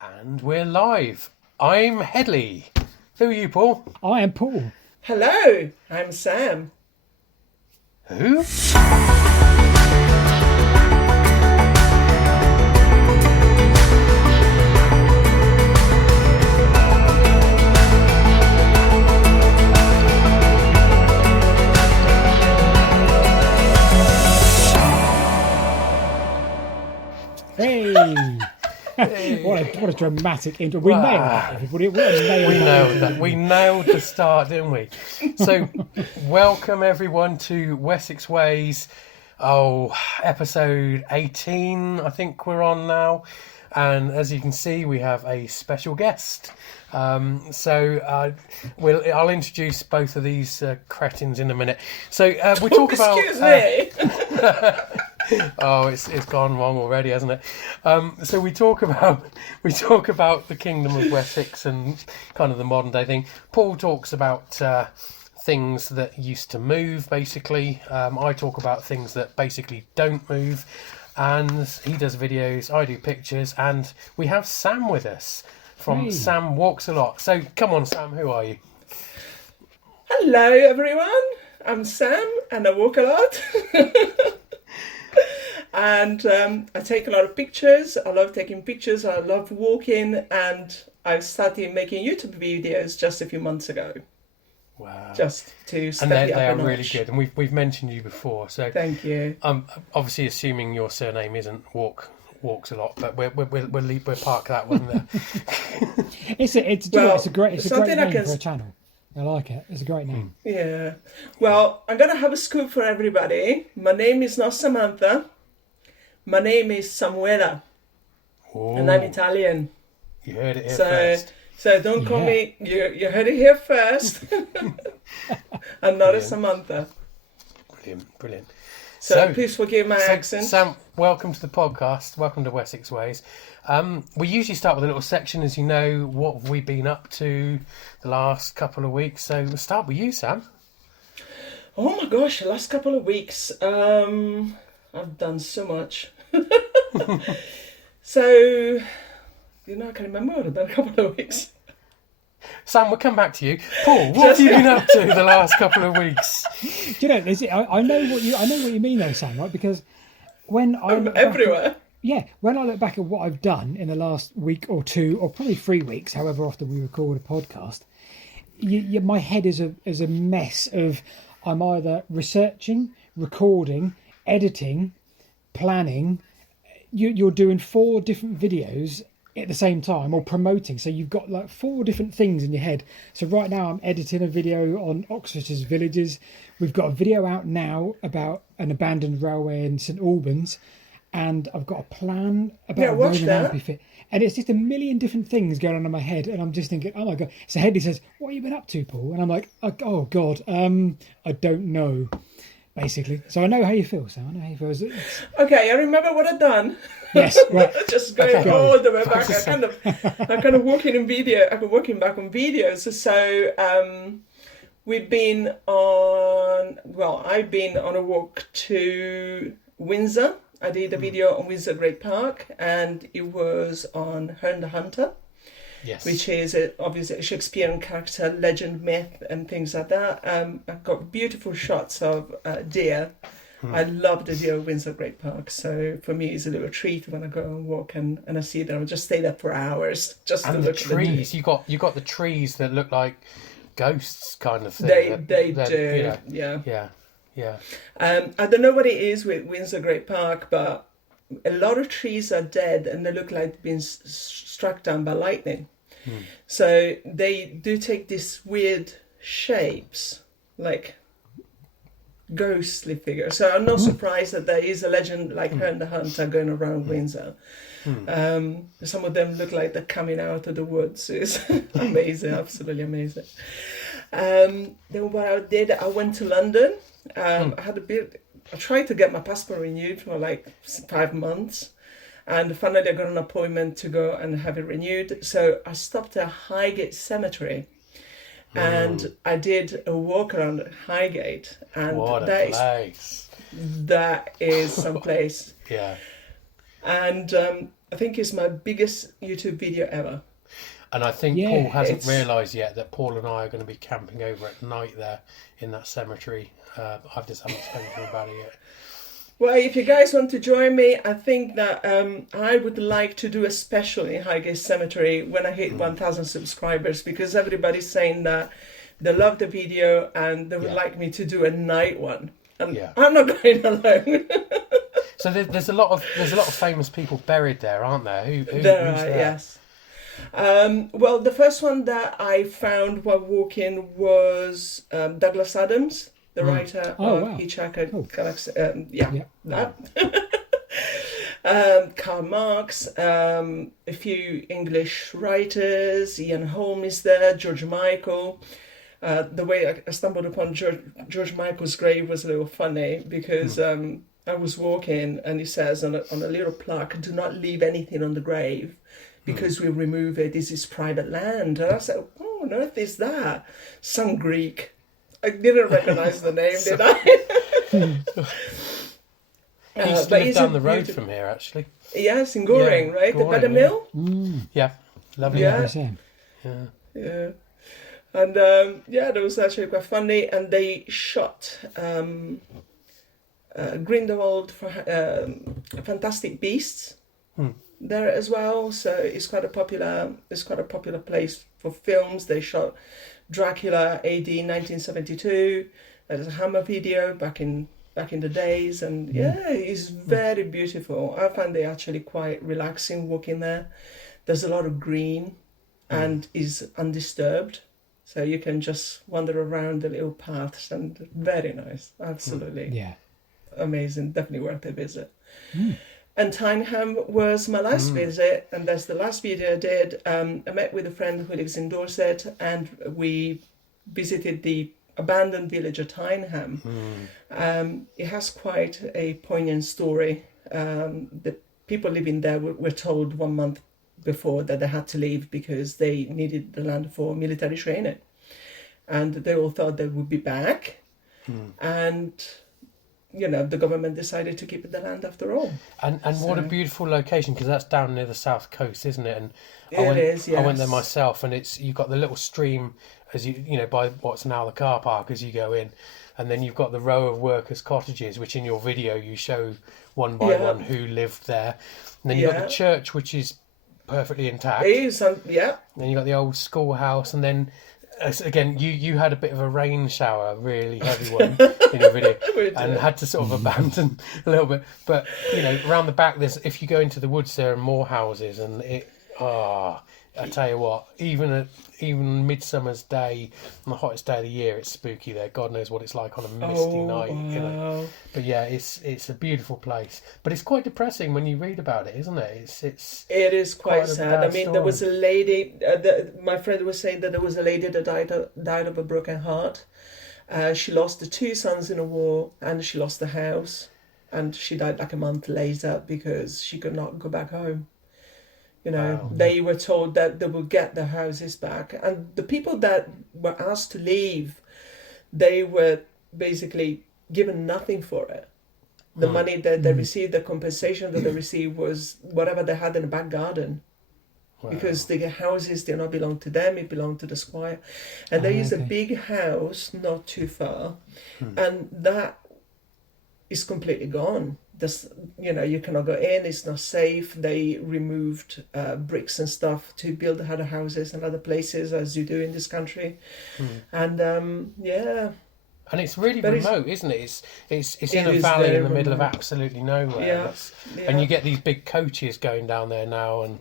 And we're live. I'm Hedley. Who are you, Paul? I am Paul. Hello, I'm Sam. Who? Hey! What a dramatic intro. We nailed that, everybody. We nailed the start, didn't we? So, welcome everyone to Wessex Ways. Episode 18, I think we're on now. And as you can see, we have a special guest. I'll introduce both of these cretins in a minute. So we talk about. Excuse me. It's gone wrong already, hasn't it? So we talk about the Kingdom of Wessex and kind of the modern day thing. Paul talks about things that used to move, basically. I talk about things that basically don't move. And he does videos, I do pictures, and we have Sam with us from Sam Walks a Lot. So come on, Sam, who are you? Hello, everyone. I'm Sam, and I walk a lot. And I take a lot of pictures. I love taking pictures. I love walking, and I started making YouTube videos just a few months ago. Wow! Just to step and it up they a are notch. really good, and we've mentioned you before. So thank you. Obviously assuming your surname isn't Walks a Lot, but we'll park that one there. It's a great name for a channel. I like it. It's a great name. Yeah. Well, I'm gonna have a scoop for everybody. My name is not Samantha. My name is Samuela, and I'm Italian. You heard it here first. So don't call me. You heard it here first. I'm not a Samantha. Brilliant. So please forgive my accent. Sam, welcome to the podcast. Welcome to Wessex Ways. We usually start with a little section, as you know. What have we been up to the last couple of weeks? So we'll start with you, Sam. Oh my gosh, the last couple of weeks. I've done so much. So, I can remember what I've done a couple of weeks. Sam, we'll come back to you. Paul, what have you been up to the last couple of weeks? Do you know? I know what you mean, though, Sam. Right? Because when I'm everywhere. When I look back at what I've done in the last week or two, or probably 3 weeks, however often we record a podcast, my head is a mess of. I'm either researching, recording, editing, planning. You're doing 4 different videos at the same time, or promoting, so you've got like 4 different things in your head. So right now I'm editing a video on Oxfordshire villages. We've got a video out now about an abandoned railway in St Albans, and I've got a plan about a Roman amphitheatre, and it's just a million different things going on in my head, and I'm just thinking, oh my god. So Hedley says, what have you been up to, Paul? And I'm like, oh god, I don't know, basically. So I know how you feel, Sam. I know how you feel. Okay, I remember what I've done. Yes, right. Just going all the way back. I'm kind of working in video. I've been working back on videos. So I've been on a walk to Windsor. I did a video on Windsor Great Park, and it was on Herne the Hunter. Yes. Which is obviously a Shakespearean character, legend, myth, and things like that. I've got beautiful shots of deer. I love the deer of Windsor Great Park. So for me, it's a little treat when I go and walk and I see them. I just stay there for hours just to look at the trees. You got the trees that look like ghosts, kind of thing. They do. Yeah. I don't know what it is with Windsor Great Park, but a lot of trees are dead and they look like they've been struck down by lightning. So they do take these weird shapes, like ghostly figures. So I'm not surprised that there is a legend like Herne the Hunter going around Windsor. Some of them look like they're coming out of the woods. It's amazing, absolutely amazing. Then what I did, I went to London. I tried to get my passport renewed for like 5 months, and finally I got an appointment to go and have it renewed. So I stopped at Highgate Cemetery, and I did a walk around Highgate, and what a place! That is some place. Yeah. And I think it's my biggest YouTube video ever. And I think Yeah, Paul hasn't it's- realised yet that Paul and I are going to be camping over at night there in that cemetery. I just haven't spoken to him about it yet. Well, if you guys want to join me, I think that I would like to do a special in Highgate Cemetery when I hit 1,000 subscribers, because everybody's saying that they love the video and they would like me to do a night one. And I'm not going alone. So there's a lot of famous people buried there, aren't there? Who's There are, there? yes. Well, the first one that I found while walking was Douglas Adams, the writer of Hitchhiker Galaxy. That. Karl Marx, a few English writers, Ian Holm is there, George Michael. The way I stumbled upon George Michael's grave was a little funny, because I was walking and he says on a little plaque, "Do not leave anything on the grave, because we'll remove it. This is private land." And I said, "Oh, on earth is that?" Some Greek. I didn't recognize the name, did I? He used to live down the road from here, actually. Yes, in Goring, right? Goring, The Butter Mill? Yeah, lovely. Yeah. Yeah. And that was actually quite funny. And they shot Grindelwald for Fantastic Beasts there as well. So it's quite a popular place for films. They shot Dracula AD 1972. There's a Hammer video back in the days, and it's very beautiful. I find it actually quite relaxing walking there. There's a lot of green and is undisturbed, so you can just wander around the little paths, and very nice. Absolutely amazing. Definitely worth a visit. And Tyneham was my last visit, and that's the last video I did. I met with a friend who lives in Dorset, and we visited the abandoned village of Tyneham. It has quite a poignant story. The people living there were told 1 month before that they had to leave because they needed the land for military training. And they all thought they would be back. And the government decided to keep the land after all. And what a beautiful location, because that's down near the south coast, isn't it? And I went there myself, and you've got the little stream as by what's now the car park as you go in, and then you've got the row of workers' cottages, which in your video you show one by one who lived there. And then you've got the church, which is perfectly intact. It is, Then you've got the old schoolhouse, and then again, you had a bit of a rain shower, really heavy one in your video, and had to sort of abandon a little bit. But around the back, if you go into the woods, there are more houses, and I tell you what, even Midsummer's Day, on the hottest day of the year, it's spooky there. God knows what it's like on a misty night, Wow. But yeah, it's a beautiful place. But it's quite depressing when you read about it, isn't it? It is quite a sad. bad I mean, there was a story. lady. My friend was saying that there was a lady that died of a broken heart. She lost the 2 sons in a war, and she lost the house, and she died like a month later because she could not go back home. Wow. They were told that they would get their houses back, and the people that were asked to leave, they were basically given nothing for it. The money that they received, the compensation that they received, was whatever they had in the back garden. Wow. Because the houses did not belong to them, it belonged to the squire. And there is a big house not too far, and that is completely gone. You cannot go in, it's not safe. They removed bricks and stuff to build other houses and other places, as you do in this country. And And it's really remote, isn't it? It's in a valley in the middle of absolutely nowhere. And you get these big coaches going down there now, and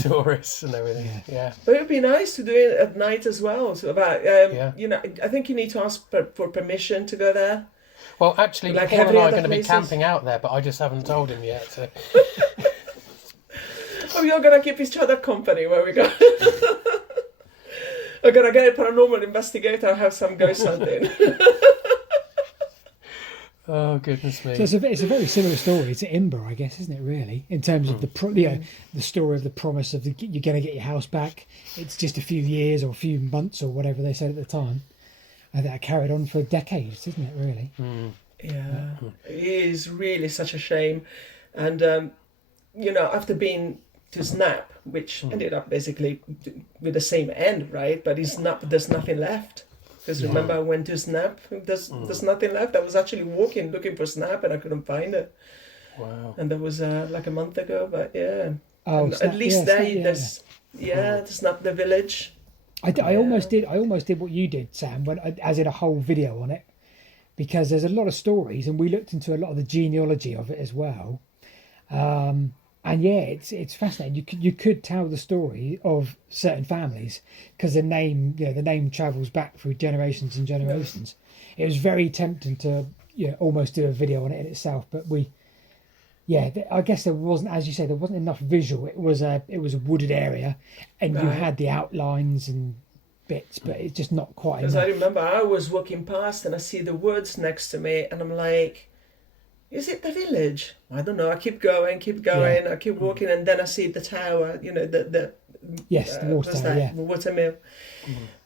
tourists and everything. Yeah. But it would be nice to do it at night as well. So I think you need to ask for permission to go there. Well, actually, Like Paul and every I are other going to be places. camping out there, but I just haven't told him yet. So. We are going to keep each other company where we go. We're going to get a paranormal investigator and have some ghost hunting. Oh, goodness me. So it's a very similar story to Imber, I guess, isn't it? Really, in terms of the story of the promise of you're going to get your house back. It's just a few years or a few months or whatever they said at the time, and that carried on for decades, isn't it? Really. Yeah, it is really such a shame. And after being to Snap, which ended up basically with the same end, right? But there's nothing left. Because remember, I went to Snap, there's nothing left. I was actually looking for Snap, and I couldn't find it. Wow. And that was like a month ago, but yeah. Oh, at least there's Snap the village. I almost did what you did, Sam, as in a whole video on it, because there's a lot of stories, and we looked into a lot of the genealogy of it as well. And yeah, it's fascinating. You could tell the story of certain families because the name travels back through generations and generations. It was very tempting to almost do a video on it in itself, but I guess there wasn't, as you say, there wasn't enough visual. It was a wooded area, and you had the outlines and bits, but it's just not quite enough. Because I remember I was walking past and I see the woods next to me, and I'm like, is it the village? I don't know. I keep going. I keep walking, and then I see the tower. The water tower, water mill,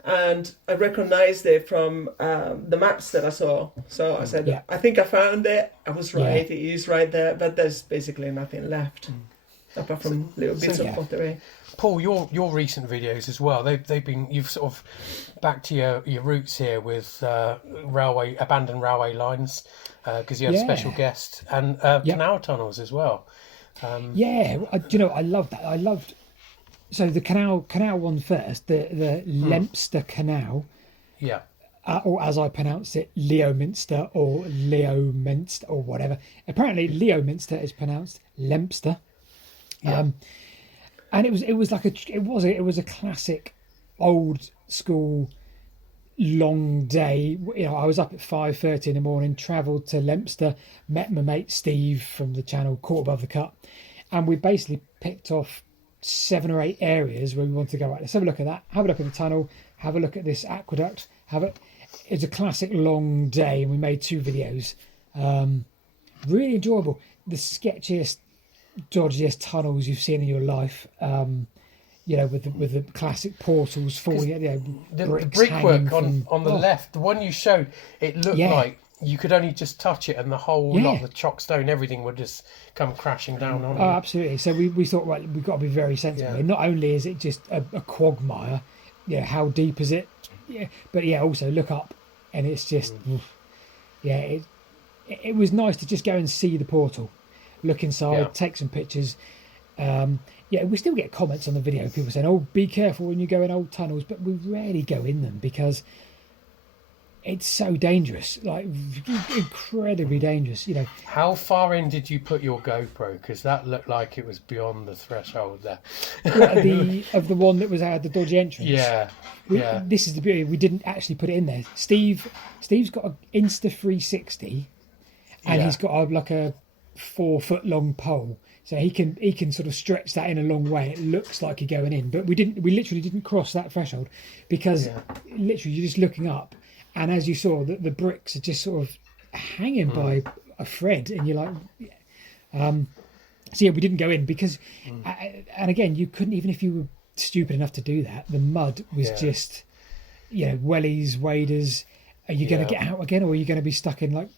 and I recognised it from the maps that I saw. So I said, I think I found it. I was right. It is right there, but there's basically nothing left apart from little bits of pottery. Paul, your recent videos as well. They've been, you've sort of back to your roots here with abandoned railway lines. Because you had special guests and canal tunnels as well. I love that. I loved the canal one first, the Lempster Canal. Yeah. Or as I pronounce it, Leominster or Leominster or whatever. Apparently, Leominster is pronounced Lempster. Yeah. And it was a classic old school long day. I was up at 5:30 in the morning, travelled to Lempster, met my mate Steve from the channel Caught Above the Cut, and we basically picked off 7 or 8 areas where we wanted to go. Right, let's have a look at that, have a look at the tunnel, have a look at this aqueduct, it's a classic long day, and we made 2 videos. Really enjoyable. The sketchiest, dodgiest tunnels you've seen in your life. With the classic portals falling, the brickwork on the left, the one you showed, it looked like you could only just touch it, and the whole lot, the chalk stone, everything would just come crashing down on you. Oh, absolutely. So we thought, right, we've got to be very sensible. Yeah. Not only is it just a quagmire, how deep is it? Yeah, but also look up, and it's just, it was nice to just go and see the portal, look inside, take some pictures. We still get comments on the video, people saying, "Oh, be careful when you go in old tunnels," but we rarely go in them because it's so dangerous, like incredibly dangerous. How far in did you put your GoPro? Because that looked like it was beyond the threshold there. Of the one that was at the dodgy entrance. This is the beauty. We didn't actually put it in there. Steve's got an Insta360, and he's got a 4-foot long pole. So he can sort of stretch that in a long way. It looks like you're going in, but we literally didn't cross that threshold because literally you're just looking up, and as you saw, the bricks are just sort of hanging by a thread, and you're like, we didn't go in because, and again, you couldn't, even if you were stupid enough to do that. The mud was just, wellies, waders. Are you going to get out again, or are you going to be stuck in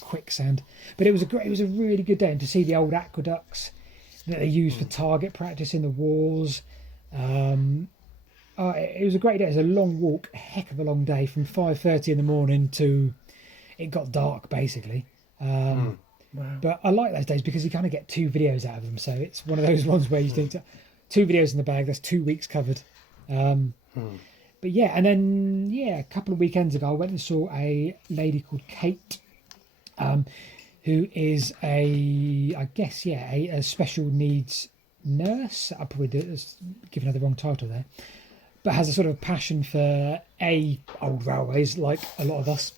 quicksand? But it was a really good day, and to see the old aqueducts that they use for target practice in the walls. It was a great day. It was a long walk, a heck of a long day, from 5:30 in the morning to it got dark basically. Wow. But I like those days because you kind of get 2 videos out of them, so it's one of those ones where you think 2 videos in the bag, that's 2 weeks covered. But and then a couple of weekends ago I went and saw a lady called Kate, who is a special needs nurse. I probably given her the wrong title there, but has a sort of passion for old railways, like a lot of us,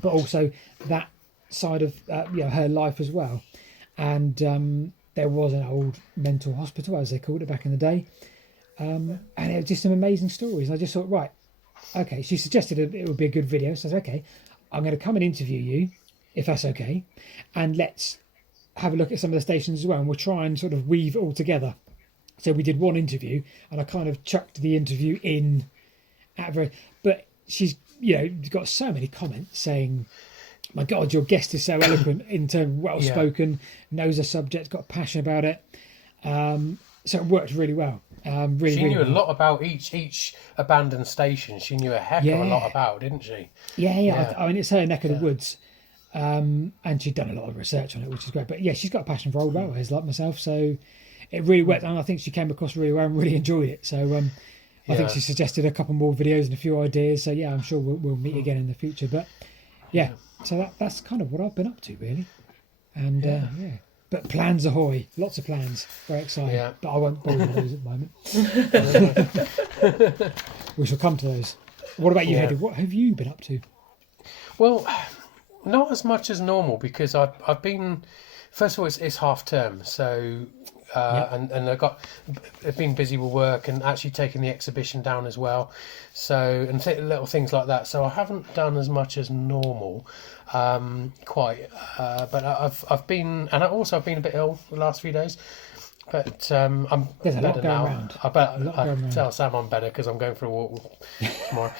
but also that side of her life as well. And there was an old mental hospital, as they called it back in the day, and it was just some amazing stories. And I just thought, right, okay. She suggested it would be a good video, so I said, okay, I'm going to come and interview you, if that's okay, and let's have a look at some of the stations as well, and we'll try and sort of weave it all together. So we did one interview, and I kind of chucked the interview in but she's got so many comments saying my God, your guest is so eloquent, well spoken, knows the subject, got a passion about it. So it worked really well. Really, she really knew a well. lot about each abandoned station. She knew a heck of a lot about, didn't she? Yeah. I mean, it's her neck of the woods. And she'd done a lot of research on it, which is great. But yeah, she's got a passion for old railways like myself. So it really worked. And I think she came across really well and really enjoyed it. So I think she suggested a couple more videos and a few ideas. So yeah, I'm sure we'll meet again in the future. But yeah, so that's kind of what I've been up to, really. And but plans ahoy, lots of plans, very exciting. Yeah. But I won't bore you with those at the moment. We shall come to those. What about you, Hedley? What have you been up to? Well, not as much as normal, because I've been, first of all, it's half term, so and I've been busy with work and actually taking the exhibition down as well, so and little things like that. So I haven't done as much as normal, but I've been, and I've been a bit ill the last few days. But I'm better now. I tell Sam I'm better because I'm going for a walk tomorrow.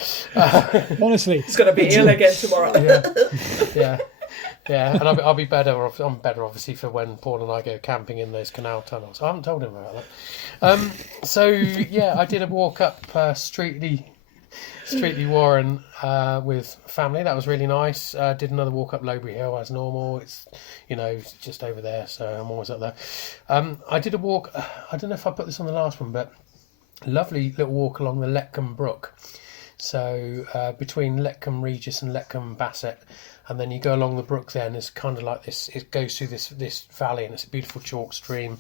Honestly, he's going to be ill again tomorrow. Yeah, and I'll be better. I'm better, obviously, for when Paul and I go camping in those canal tunnels. I haven't told him about that. So yeah, I did a walk up Streetley Warren with family. That was really nice. Did another walk up Silbury Hill as normal. It's just over there, so I'm always up there. I did a walk. I don't know if I put this on the last one, but lovely little walk along the Letcombe Brook. So between Letcombe Regis and Letcombe Basset, and then you go along the brook there, and it's kind of like this. It goes through this valley, and it's a beautiful chalk stream.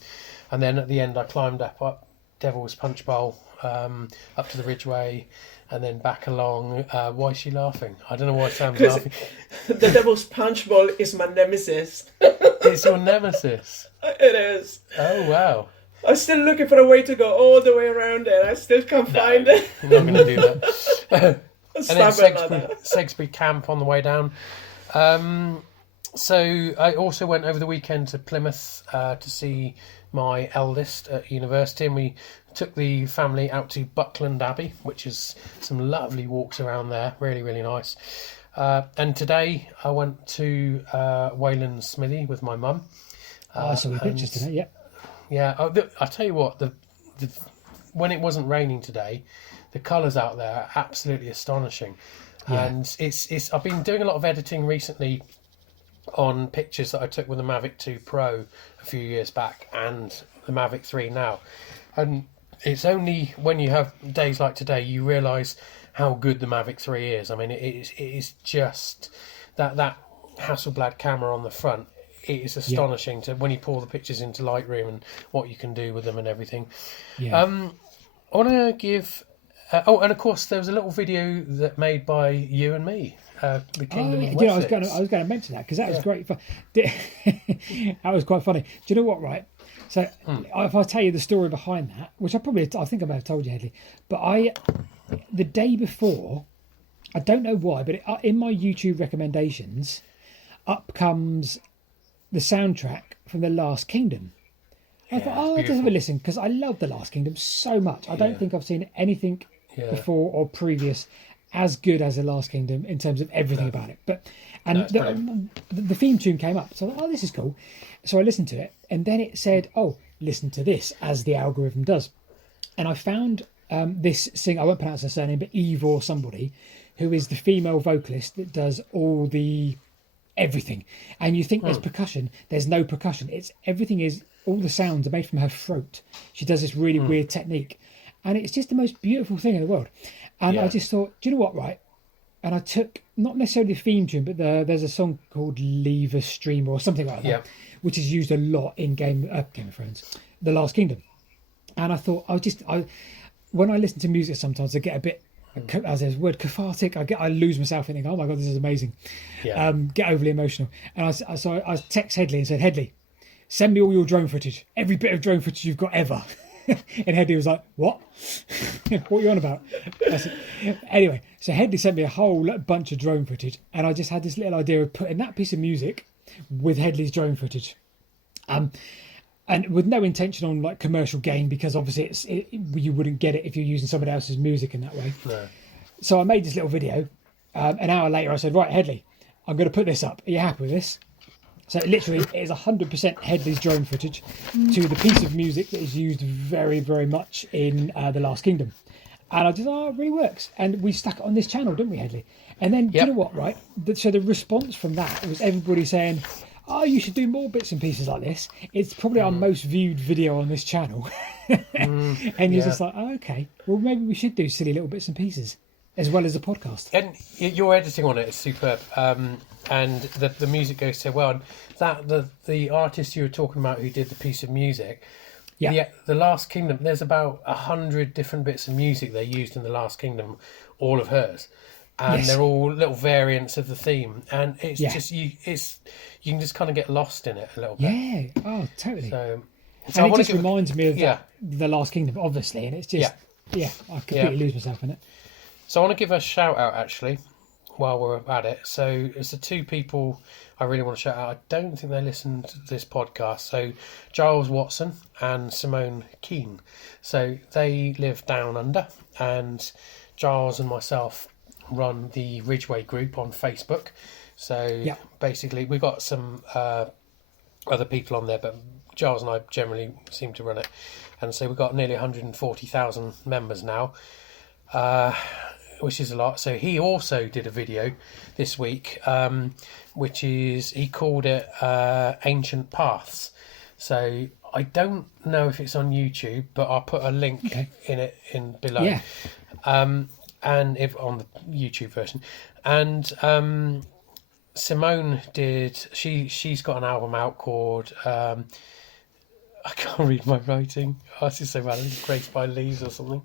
And then at the end, I climbed up Devil's Punch Bowl, up to the Ridgeway, and then back along. Why is she laughing? I don't know why Sam's laughing. The Devil's Punch Bowl is my nemesis. It's your nemesis? It is. Oh, wow. I'm still looking for a way to go all the way around it. I still can't find it. You're not going to do that. And then Segsbury Camp on the way down. So I also went over the weekend to Plymouth to see my eldest at university, and we took the family out to Buckland Abbey, which is some lovely walks around there, really, really nice. And today I went to Wayland Smithy with my mum. I saw the pictures today, Yeah, I tell you what, when it wasn't raining today, the colours out there are absolutely astonishing. Yeah. And it's I've been doing a lot of editing recently on pictures that I took with the Mavic 2 Pro a few years back and the Mavic 3 now. And it's only when you have days like today you realise how good the Mavic 3 is. I mean, it is just that Hasselblad camera on the front. It is astonishing to when you pull the pictures into Lightroom and what you can do with them and everything. Yeah. I want to give... and of course, there was a little video that made by you and me, the Kingdom of Wessex. I was going to mention that because that was great fun. That was quite funny. Do you know what? Right. So if I tell you the story behind that, which I think I may have told you, Hedley, but the day before, I don't know why, but in my YouTube recommendations, up comes the soundtrack from The Last Kingdom. I thought, I'll just have a listen because I love The Last Kingdom so much. I don't think I've seen anything before or previous as good as The Last Kingdom in terms of everything about it. But the theme tune came up, so I thought, this is cool. So I listened to it, and then it said, listen to this, as the algorithm does. And I found this singer, I won't pronounce her surname, but Eve or somebody, who is the female vocalist that does all the everything. And you think there's percussion, there's no percussion. All the sounds are made from her throat. She does this really weird technique. And it's just the most beautiful thing in the world. And I just thought, do you know what, right? And I took, not necessarily the theme tune, but there's a song called Leave a Stream or something like that, which is used a lot in Game of Thrones, The Last Kingdom. And I thought, when I listen to music sometimes, I get a bit, as there's a word, cathartic. I lose myself and think, oh my God, this is amazing. Yeah. Get overly emotional. And I text Hedley and said, Hedley, send me all your drone footage, every bit of drone footage you've got ever. And Hedley was like, what? What are you on about? Anyway, so Hedley sent me a whole bunch of drone footage, and I just had this little idea of putting that piece of music with Hedley's drone footage. And with no intention on like commercial gain, because obviously you wouldn't get it if you're using somebody else's music in that way. No. So I made this little video. An hour later, I said, right, Hedley, I'm going to put this up. Are you happy with this? So literally, it is 100% Hedley's drone footage to the piece of music that is used very, very much in The Last Kingdom. And I just, it really works. And we stuck it on this channel, didn't we, Hedley? And then, do you know what, right? So the response from that was everybody saying, oh, you should do more bits and pieces like this. It's probably our most viewed video on this channel. And you're just like, oh, okay, well, maybe we should do silly little bits and pieces as well as a podcast. And your editing on it is superb. And the music goes so well. And the artist you were talking about who did the piece of music, The Last Kingdom, there's about 100 different bits of music they used in The Last Kingdom, all of hers. And they're all little variants of the theme. And it's just, you can just kind of get lost in it a little bit. Yeah, oh, totally. So and it just reminds me of The Last Kingdom, obviously. And it's just, I completely lose myself in it. So I want to give a shout out, actually, while we're at it. So it's the two people I really want to shout out. I don't think they listen to this podcast. So Giles Watson and Simone Keane. So they live down under, and Giles and myself run the Ridgeway group on Facebook. So basically we've got some other people on there, but Giles and I generally seem to run it. And so we've got nearly 140,000 members now. Which is a lot. So he also did a video this week, which is, he called it Ancient Paths. So I don't know if it's on YouTube, but I'll put a link in below. Yeah. And if on the YouTube version. And Simone did, she's got an album out called I can't read my writing. Oh, this is so bad. It's Graced by Leaves or something.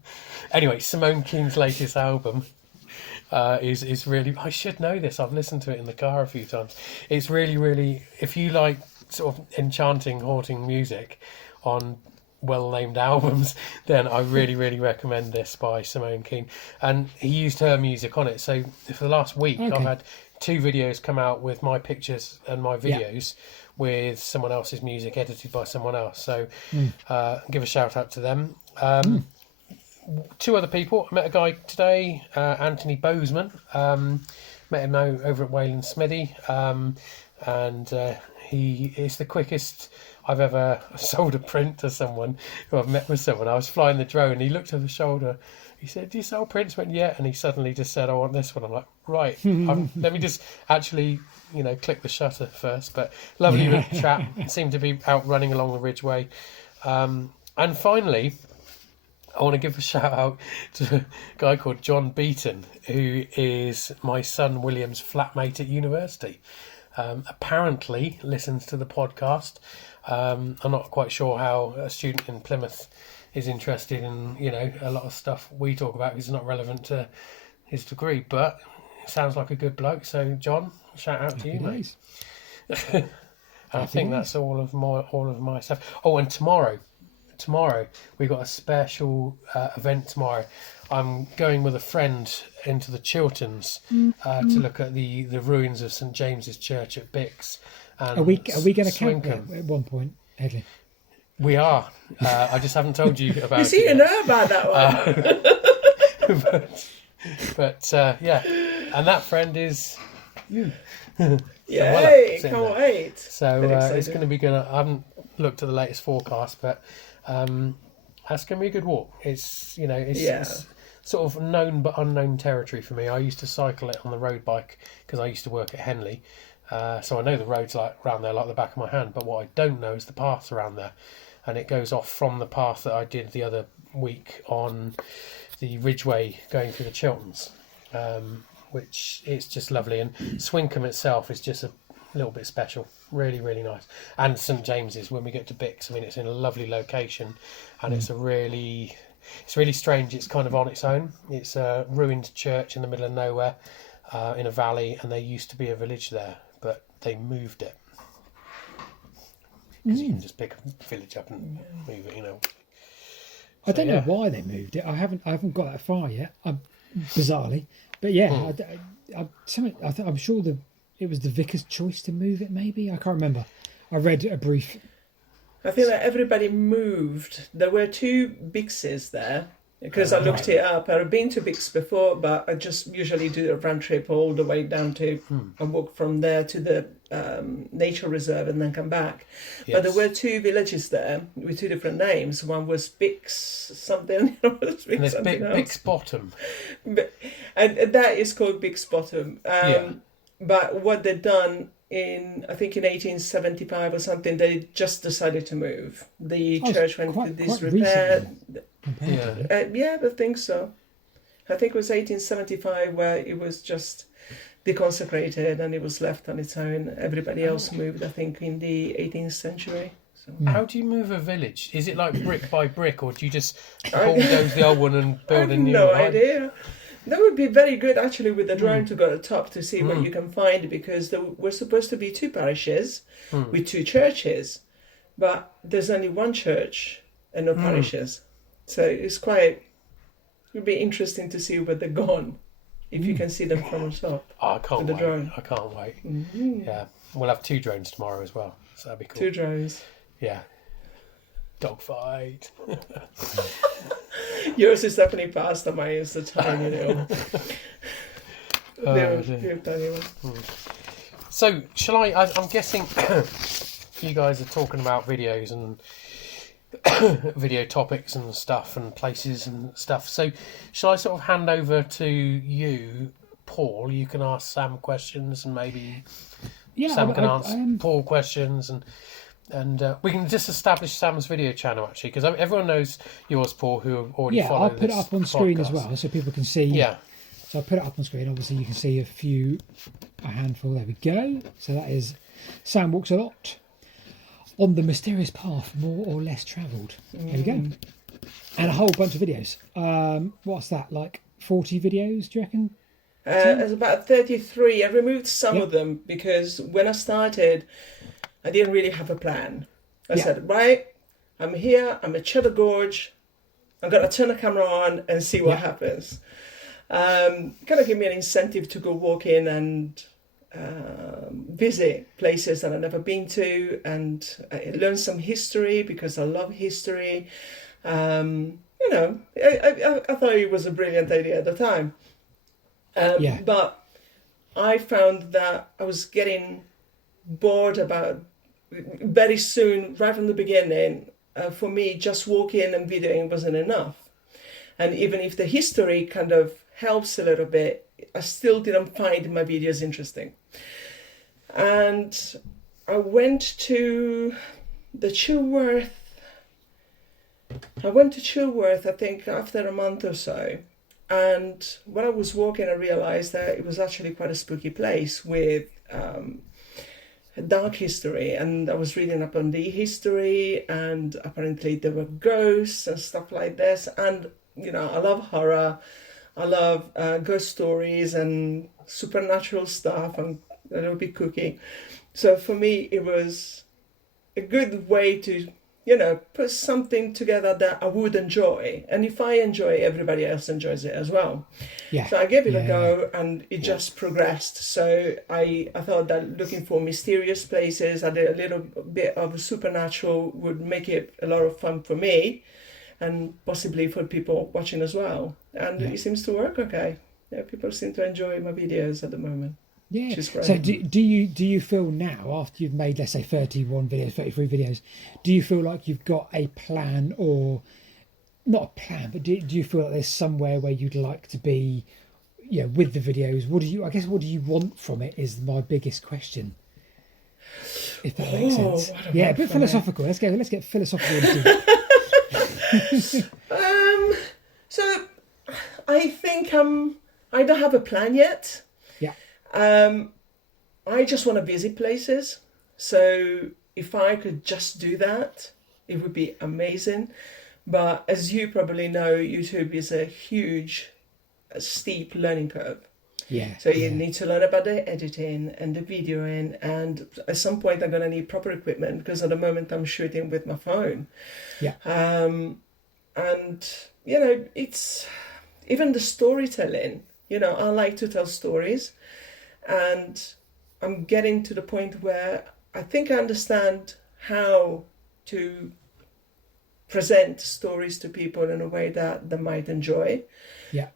Anyway, Simone King's latest album is really... I should know this. I've listened to it in the car a few times. It's really, really... If you like sort of enchanting, haunting music on well-named albums, then I really, really recommend this by Simone King. And he used her music on it. So for the last week, I've had 2 videos come out with my pictures and my videos with someone else's music edited by someone else. So give a shout out to them. 2 other people. I met a guy today, Anthony Bozeman. Met him over at Wayland Smithy. And he is the quickest I've ever sold a print to someone who I've met with someone. I was flying the drone. He looked over the shoulder. He said, do you sell prints? I went, yeah. And he suddenly just said, I want this one. I'm like, right. Let me just actually, click the shutter first. But lovely little chap. Seemed to be out running along the Ridgeway. And finally, I want to give a shout out to a guy called John Beaton, who is my son William's flatmate at university. Apparently listens to the podcast. I'm not quite sure how a student in Plymouth is interested in, a lot of stuff we talk about because it's not relevant to his degree, but it sounds like a good bloke. So John, shout out to you, mate. And I think that's all of my stuff. Oh, and tomorrow we've got a special event tomorrow. I'm going with a friend into the Chilterns to look at the ruins of St James's Church at Bix. And are we going to camp there at one point, Hedley? We are. I just haven't told you about it. You know about that one. But and that friend is you. Yay! Can't wait. So it's going to be good. I haven't looked at the latest forecast, but that's going to be a good walk. It's it's sort of known but unknown territory for me. I used to cycle it on the road bike because I used to work at Hedley. So I know the roads like around there like the back of my hand, but what I don't know is the path around there. And it goes off from the path that I did the other week on the Ridgeway going through the Chilterns, which is just lovely. And Swinkham itself is just a little bit special, really, really nice. And St James's, when we get to Bix, I mean, it's in a lovely location, and it's really strange. It's kind of on its own. It's a ruined church in the middle of nowhere, in a valley, and there used to be a village there, but they moved it. Because you can just pick a village up and move it, I don't know why they moved it. I haven't got that far yet, bizarrely. But I'm sure it was the vicar's choice to move it. Maybe I can't remember. I read a brief. I feel like everybody moved. There were 2 Bixes there because I looked it up. I've been to Bix before, but I just usually do a round trip all the way down to and walk from there to the nature reserve and then come back. Yes. But there were 2 villages there with 2 different names. One was Bix something, And there's Bix Bottom. and that is called Bix Bottom. But what they'd done I think in 1875 or something, they just decided to move. The church went through this repair. Yeah, I think so. I think it was 1875 where it was just deconsecrated and it was left on its own. Everybody else moved, I think, in the 18th century. So. How do you move a village? Is it like brick by brick, or do you just bulldoze the old one and build a new one? I have no idea. That would be very good, actually, with the drone to go to the top to see what you can find, because there were supposed to be 2 parishes with 2 churches, but there's only 1 church and no parishes. So it would be interesting to see where they're gone, if you can see them from the top. I can't wait. Drone. I can't wait. Yeah, we'll have 2 drones tomorrow as well, so that'd be cool. 2 drones. Yeah. Dogfight. Yours is definitely pasta, mine is the tiny little. They're tiny one. So, shall I'm guessing you guys are talking about videos and video topics and stuff and places and stuff. So, shall I sort of hand over to you, Paul? You can ask Sam questions and maybe Sam can answer Paul questions and we can just establish Sam's video channel, actually, because everyone knows yours, Paul, who have already followed I'll put it up on screen as podcast. well, so people can see. Yeah. So I'll put it up on screen. Obviously, you can see a handful. There we go. So that is Sam Walks a Lot on the mysterious path, more or less travelled. There we go. And a whole bunch of videos. What's that, like 40 videos, do you reckon? It's about 33. I removed some of them because when I started, I didn't really have a plan. I said, right, I'm here, I'm at Cheddar Gorge, I'm going to turn the camera on and see what happens. Kind of give me an incentive to go walk in and visit places that I've never been to and learn some history because I love history. I thought it was a brilliant idea at the time. But I found that I was getting bored about very soon, right from the beginning. For me, just walking and videoing wasn't enough. And even if the history kind of helps a little bit, I still didn't find my videos interesting. And I went to Chilworth, I think, after a month or so. And when I was walking, I realised that it was actually quite a spooky place with dark history. And I was reading up on the history, and apparently there were ghosts and stuff like this. And, I love horror. I love ghost stories and supernatural stuff and a little bit cooking. So for me, it was a good way to, put something together that I would enjoy. And if I enjoy it, everybody else enjoys it as well. Yeah. So I gave it a go and it just progressed. So I thought that looking for mysterious places, I did a little bit of supernatural would make it a lot of fun for me and possibly for people watching as well. And it seems to work okay. Yeah, people seem to enjoy my videos at the moment. Yeah. Which is great. So do you feel now, after you've made, let's say, 31 videos, 33 videos, do you feel like you've got a plan, or not a plan, but do you feel like there's somewhere where you'd like to be, with the videos? What do you want from it is my biggest question. If that makes sense. Yeah, a bit philosophical. Let's get philosophical. So I think I don't have a plan yet. Yeah. I just want to visit places. So if I could just do that, it would be amazing. But as you probably know, YouTube is a huge, steep learning curve. Yeah. So you need to learn about the editing and the videoing, and at some point I'm going to need proper equipment because at the moment I'm shooting with my phone. Yeah. And it's even the storytelling. I like to tell stories, and I'm getting to the point where I think I understand how to present stories to people in a way that they might enjoy. Yeah.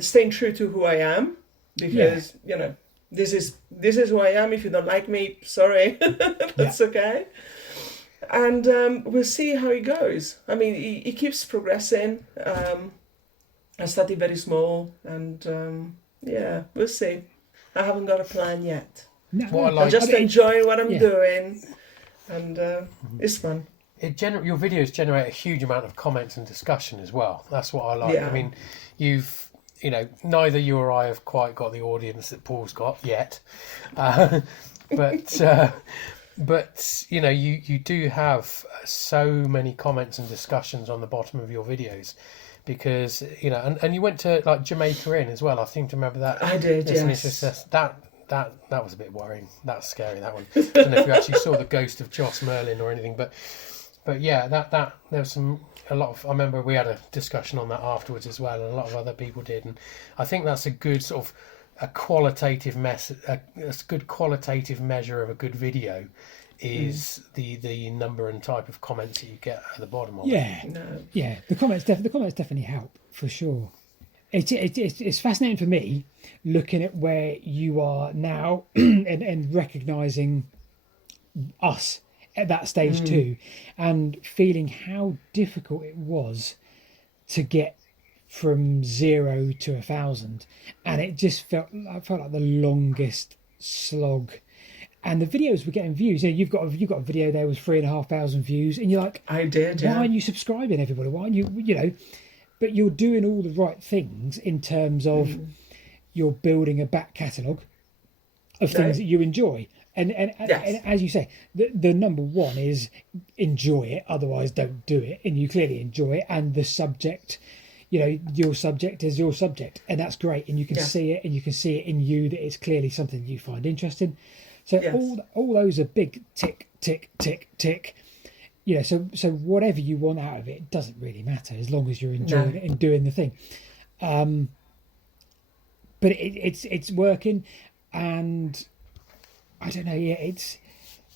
Staying true to who I am, because this is who I am. If you don't like me, sorry, that's okay. And we'll see how it goes. I mean, it keeps progressing. I started very small, and we'll see. I haven't got a plan yet. No, I'm just enjoying what I'm doing, and it's fun. Your videos generate a huge amount of comments and discussion as well. That's what I like. Yeah. I mean, neither you or I have quite got the audience that Paul's got yet, but you do have so many comments and discussions on the bottom of your videos, because and you went to like Jamaica Inn as well. I seem to remember that. I did, yes. That was a bit worrying. That's scary, that one. I don't know if you actually saw the ghost of Joss Merlin or anything, but yeah, that there was I remember we had a discussion on that afterwards as well, and a lot of other people did, and I think that's a good sort of a qualitative good qualitative measure of a good video is the number and type of comments that you get at the bottom of it. Yeah, the comments definitely help for sure. It's fascinating for me looking at where you are now and recognizing us at that stage too, and feeling how difficult it was to get from 0 to 1,000, and it just felt like the longest slog. And the videos were getting views. You've got a video there with 3,500 views, and you're like, I did. Why aren't you subscribing, everybody? Why aren't you? But you're doing all the right things in terms of you're building a back catalogue of things that you enjoy. And as you say, the number one is enjoy it, otherwise don't do it. And you clearly enjoy it, and the subject, your subject is your subject, and that's great. And you can see it, and you can see it in you that it's clearly something you find interesting. So all those are big tick, tick, tick, tick. So whatever you want out of it doesn't really matter as long as you're enjoying it and doing the thing. But it's working, and I don't know.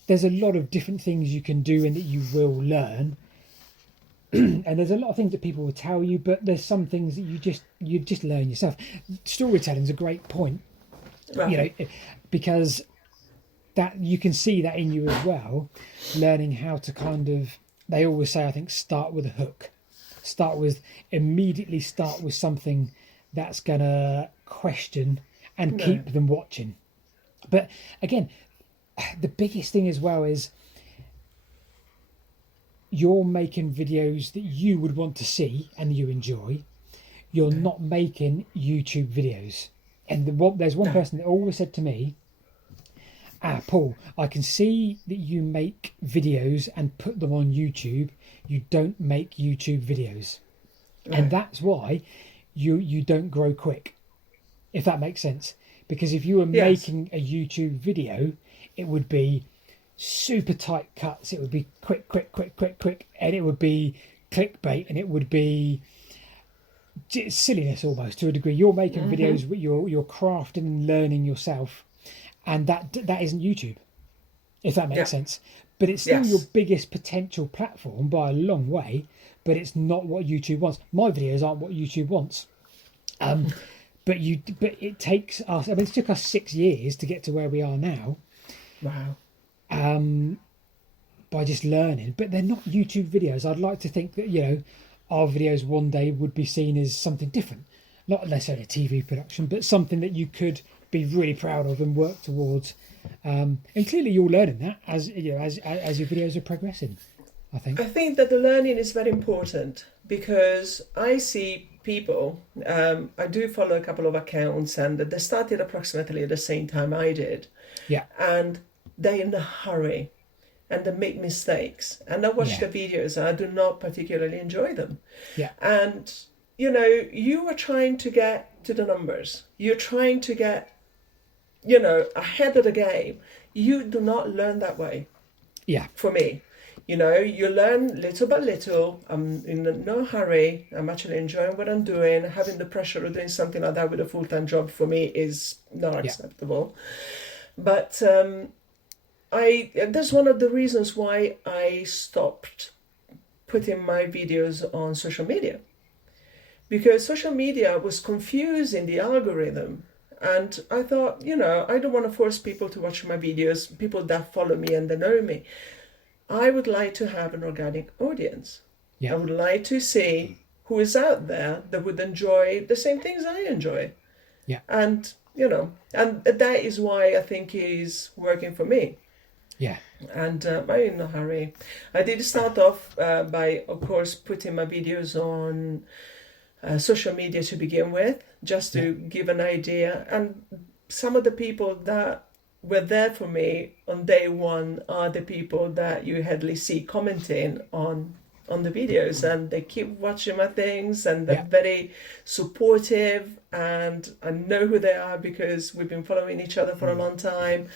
There's a lot of different things you can do and that you will learn, and there's a lot of things that people will tell you, but there's some things that you just learn yourself. Storytelling's a great point, because that you can see that in you as well, learning how to kind of, they always say, I think, start with a hook, immediately start with something that's gonna question and keep them watching. But again, the biggest thing as well is you're making videos that you would want to see and you enjoy. You're not making YouTube videos. And there's one person that always said to me, Paul, I can see that you make videos and put them on YouTube. You don't make YouTube videos. And that's why you don't grow quick, if that makes sense. Because if you were making a YouTube video, it would be super tight cuts. It would be quick, and it would be clickbait, and it would be silliness almost to a degree. You're making videos, you're crafting and learning yourself, and that isn't YouTube, if that makes sense. But it's still your biggest potential platform by a long way, but it's not what YouTube wants. My videos aren't what YouTube wants. But it takes us, it took us 6 years to get to where we are now. Wow. By just learning. But they're not YouTube videos. I'd like to think that, our videos one day would be seen as something different. Not necessarily a TV production, but something that you could be really proud of and work towards. And clearly you're learning that as your videos are progressing, I think. I think that the learning is very important, because I see people, I do follow a couple of accounts, and they started approximately at the same time I did. Yeah. And they're in a hurry, and they make mistakes. And I watch the videos, and I do not particularly enjoy them. Yeah. And, you are trying to get to the numbers. You're trying to get, ahead of the game. You do not learn that way. Yeah. For me. You learn little by little. I'm in no hurry. I'm actually enjoying what I'm doing. Having the pressure of doing something like that with a full-time job for me is not acceptable. But that's one of the reasons why I stopped putting my videos on social media, because social media was confusing the algorithm. And I thought, I don't want to force people to watch my videos, people that follow me and they know me. I would like to have an organic audience. Yeah. I would like to see who is out there that would enjoy the same things I enjoy. Yeah. And, and that is why I think it's working for me. Yeah. And I'm in a hurry. I did start off by, of course, putting my videos on social media to begin with, just to give an idea. And some of the people that were there for me on day one are the people that you Hedley see commenting on the videos, and they keep watching my things, and they're very supportive, and I know who they are because we've been following each other for a long time.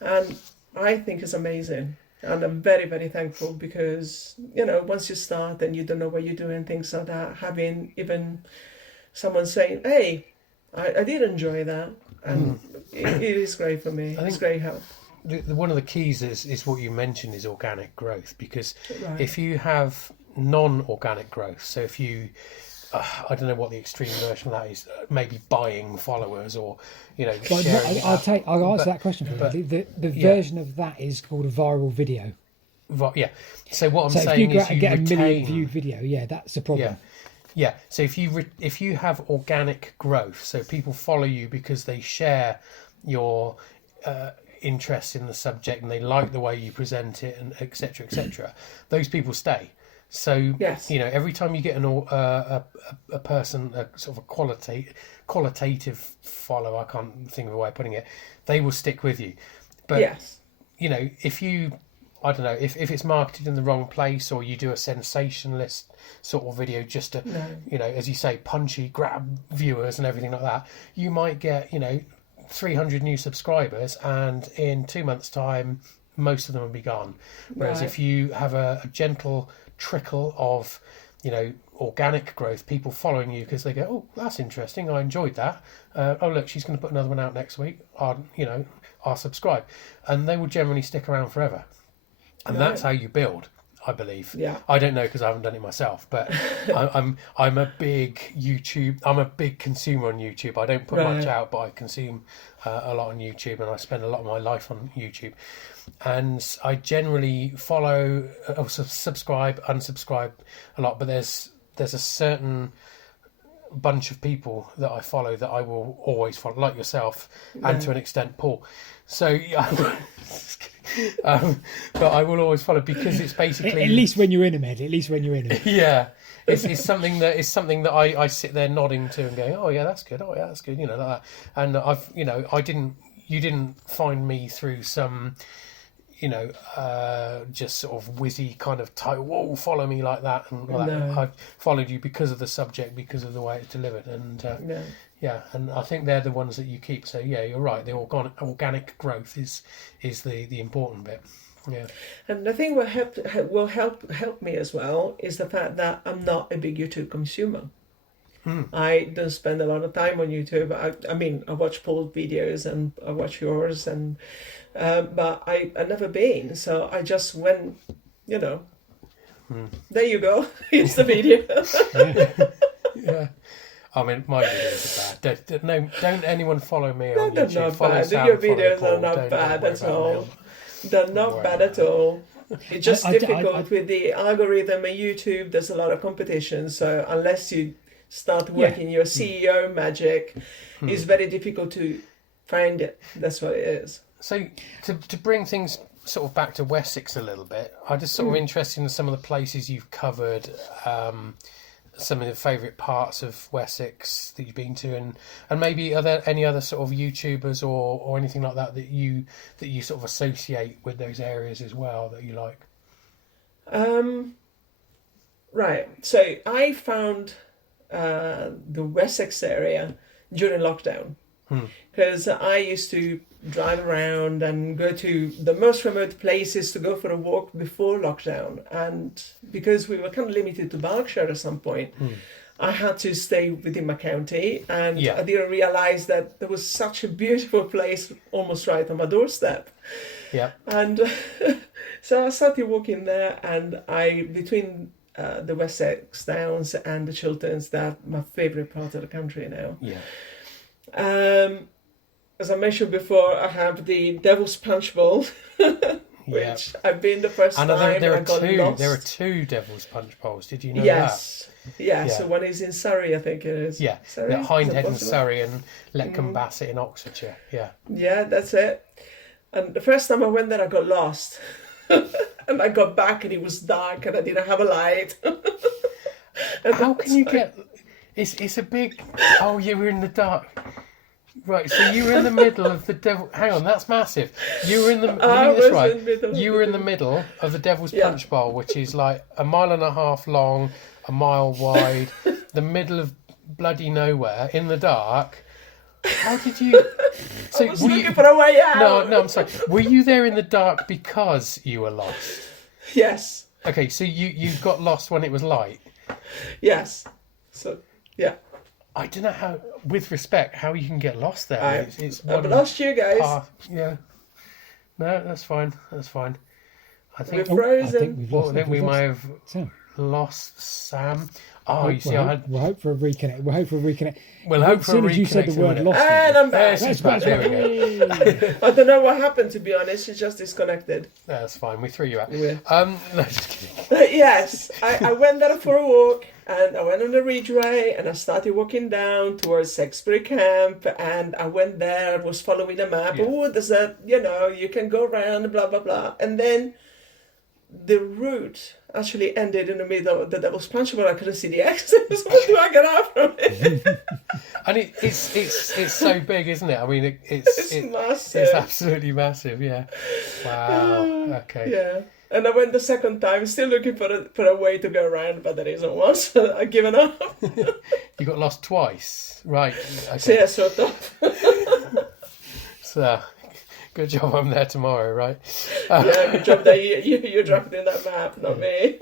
And I think it's amazing. And I'm very, very thankful because, once you start and you don't know what you're doing, things like that, having even someone saying, hey, I did enjoy that. And it is great for me. It's great help. One of the keys is what you mentioned is organic growth, because if you have non-organic growth, so if you I don't know what the extreme version of that is, maybe buying followers or sharing. I'll answer that question for you. The version of that is called a viral video. Yeah. So what I'm saying saying is you get retain, a million viewed video. That's the problem. Yeah. So if you have organic growth, so people follow you because they share your interest in the subject and they like the way you present it, and etc. Those people stay. So every time you get a person, a sort of a qualitative follower, I can't think of a way of putting it, they will stick with you. But if you, I don't know, if it's marketed in the wrong place, or you do a sensationalist sort of video just to, as you say, punchy, grab viewers and everything like that, you might get 300 new subscribers, and in 2 months' time, most of them will be gone. Whereas if you have a gentle trickle of organic growth, people following you because they go, oh, that's interesting, I enjoyed that, oh look, she's going to put another one out next week, I'll subscribe, and they will generally stick around forever. And that's how you build, I believe. I don't know because I haven't done it myself, but I'm a big consumer on YouTube. I don't put much out, but I consume a lot on YouTube, and I spend a lot of my life on YouTube. And I generally follow, subscribe, unsubscribe a lot, but there's a certain bunch of people that I follow that I will always follow, like yourself, and to an extent Paul. So but I will always follow because it's basically, at least when you're in them, Ed. At least when you're in them. Yeah. It's something that I sit there nodding to and going, oh yeah, that's good. Oh yeah, that's good. Like that. And you didn't find me through some, just sort of whizzy kind of type, whoa, follow me like that. And like that. I followed you because of the subject, because of the way it's delivered. And and I think they're the ones that you keep. So yeah, you're right. The organic growth is the important bit. Yeah. And I think what will help me as well is the fact that I'm not a big YouTube consumer. I don't spend a lot of time on YouTube. I watch Paul's videos and I watch yours, and but I've never been. So I just went, there you go. It's the video. Yeah. I mean, my videos are bad. Don't anyone follow me on YouTube. They're not bad. Your videos are not bad at all. They're not bad at all. It's just difficult with the algorithm and YouTube. There's a lot of competition. So unless you start working your CEO magic, it's very difficult to find it. That's what it is. So to bring things sort of back to Wessex a little bit, I'm just sort of interested in some of the places you've covered, some of the favourite parts of Wessex that you've been to, and maybe are there any other sort of YouTubers or anything like that you sort of associate with those areas as well that you like? Right. So I found the Wessex area during lockdown, because I used to drive around and go to the most remote places to go for a walk before lockdown, and because we were kind of limited to Berkshire at some point, I had to stay within my county, and I didn't realise that there was such a beautiful place almost right on my doorstep. And so I started walking there, and between the Wessex Downs and the Chilterns. They're my favourite part of the country now. Yeah. As I mentioned before, I have the Devil's Punch Bowl, which I've been the first And time. there I got lost. are two Devil's Punch Bowls. Did you know that? Yes. Yeah, so one is in Surrey, I think it is. Yeah, Surrey? Hindhead in Surrey and Leckham Bassett in Oxfordshire. Yeah. Yeah, that's it. And the first time I went there, I got lost. And I got back and it was dark and I didn't have a light. How can you get... It's a big... Oh, you were in the dark. Right, so you were in the middle of the devil... Hang on, that's massive. You were in the... You were in the middle of the Devil's Punch Bowl, which is like 1.5 miles long, 1 mile wide, the middle of bloody nowhere, in the dark. How did you... So I was looking for a way out. No, I'm sorry. Were you there in the dark because you were lost? Yes. Okay, so you got lost when it was light? Yes. So, yeah. I don't know how, with respect, how you can get lost there. I've lost you guys. Yeah. No, that's fine. That's fine. I think... We're frozen. I think we've lost. Well, then we might have Sam. lost Sam. Oh, you see, We'll hope for a reconnect. We'll hope for a reconnect. We'll hope as for soon a as you said reconnect the in a word minute. lost. And I'm back. She's back. There we go. I don't know what happened, to be honest. It's just disconnected. That's fine. We threw you out. Yeah. No, just kidding. Yes, I went there for a walk and I went on the Ridgeway and I started walking down towards Sexbury Camp and I went there, was following the map. Yeah. Oh, there's a, you can go around, blah, blah, blah. And then the route actually ended in the middle of the Devil's Punch, but I couldn't see the exit. So what do I get out from it? And it's so big, isn't it? I mean, it's massive. It's absolutely massive. Yeah. Wow. Okay. Yeah. And I went the second time, still looking for a way to go around, but there isn't one, so I've given up. You got lost twice, right? Okay. So yeah, sort of. So, good job. I'm there tomorrow, right? Yeah, good job that you dropped in that map, not me.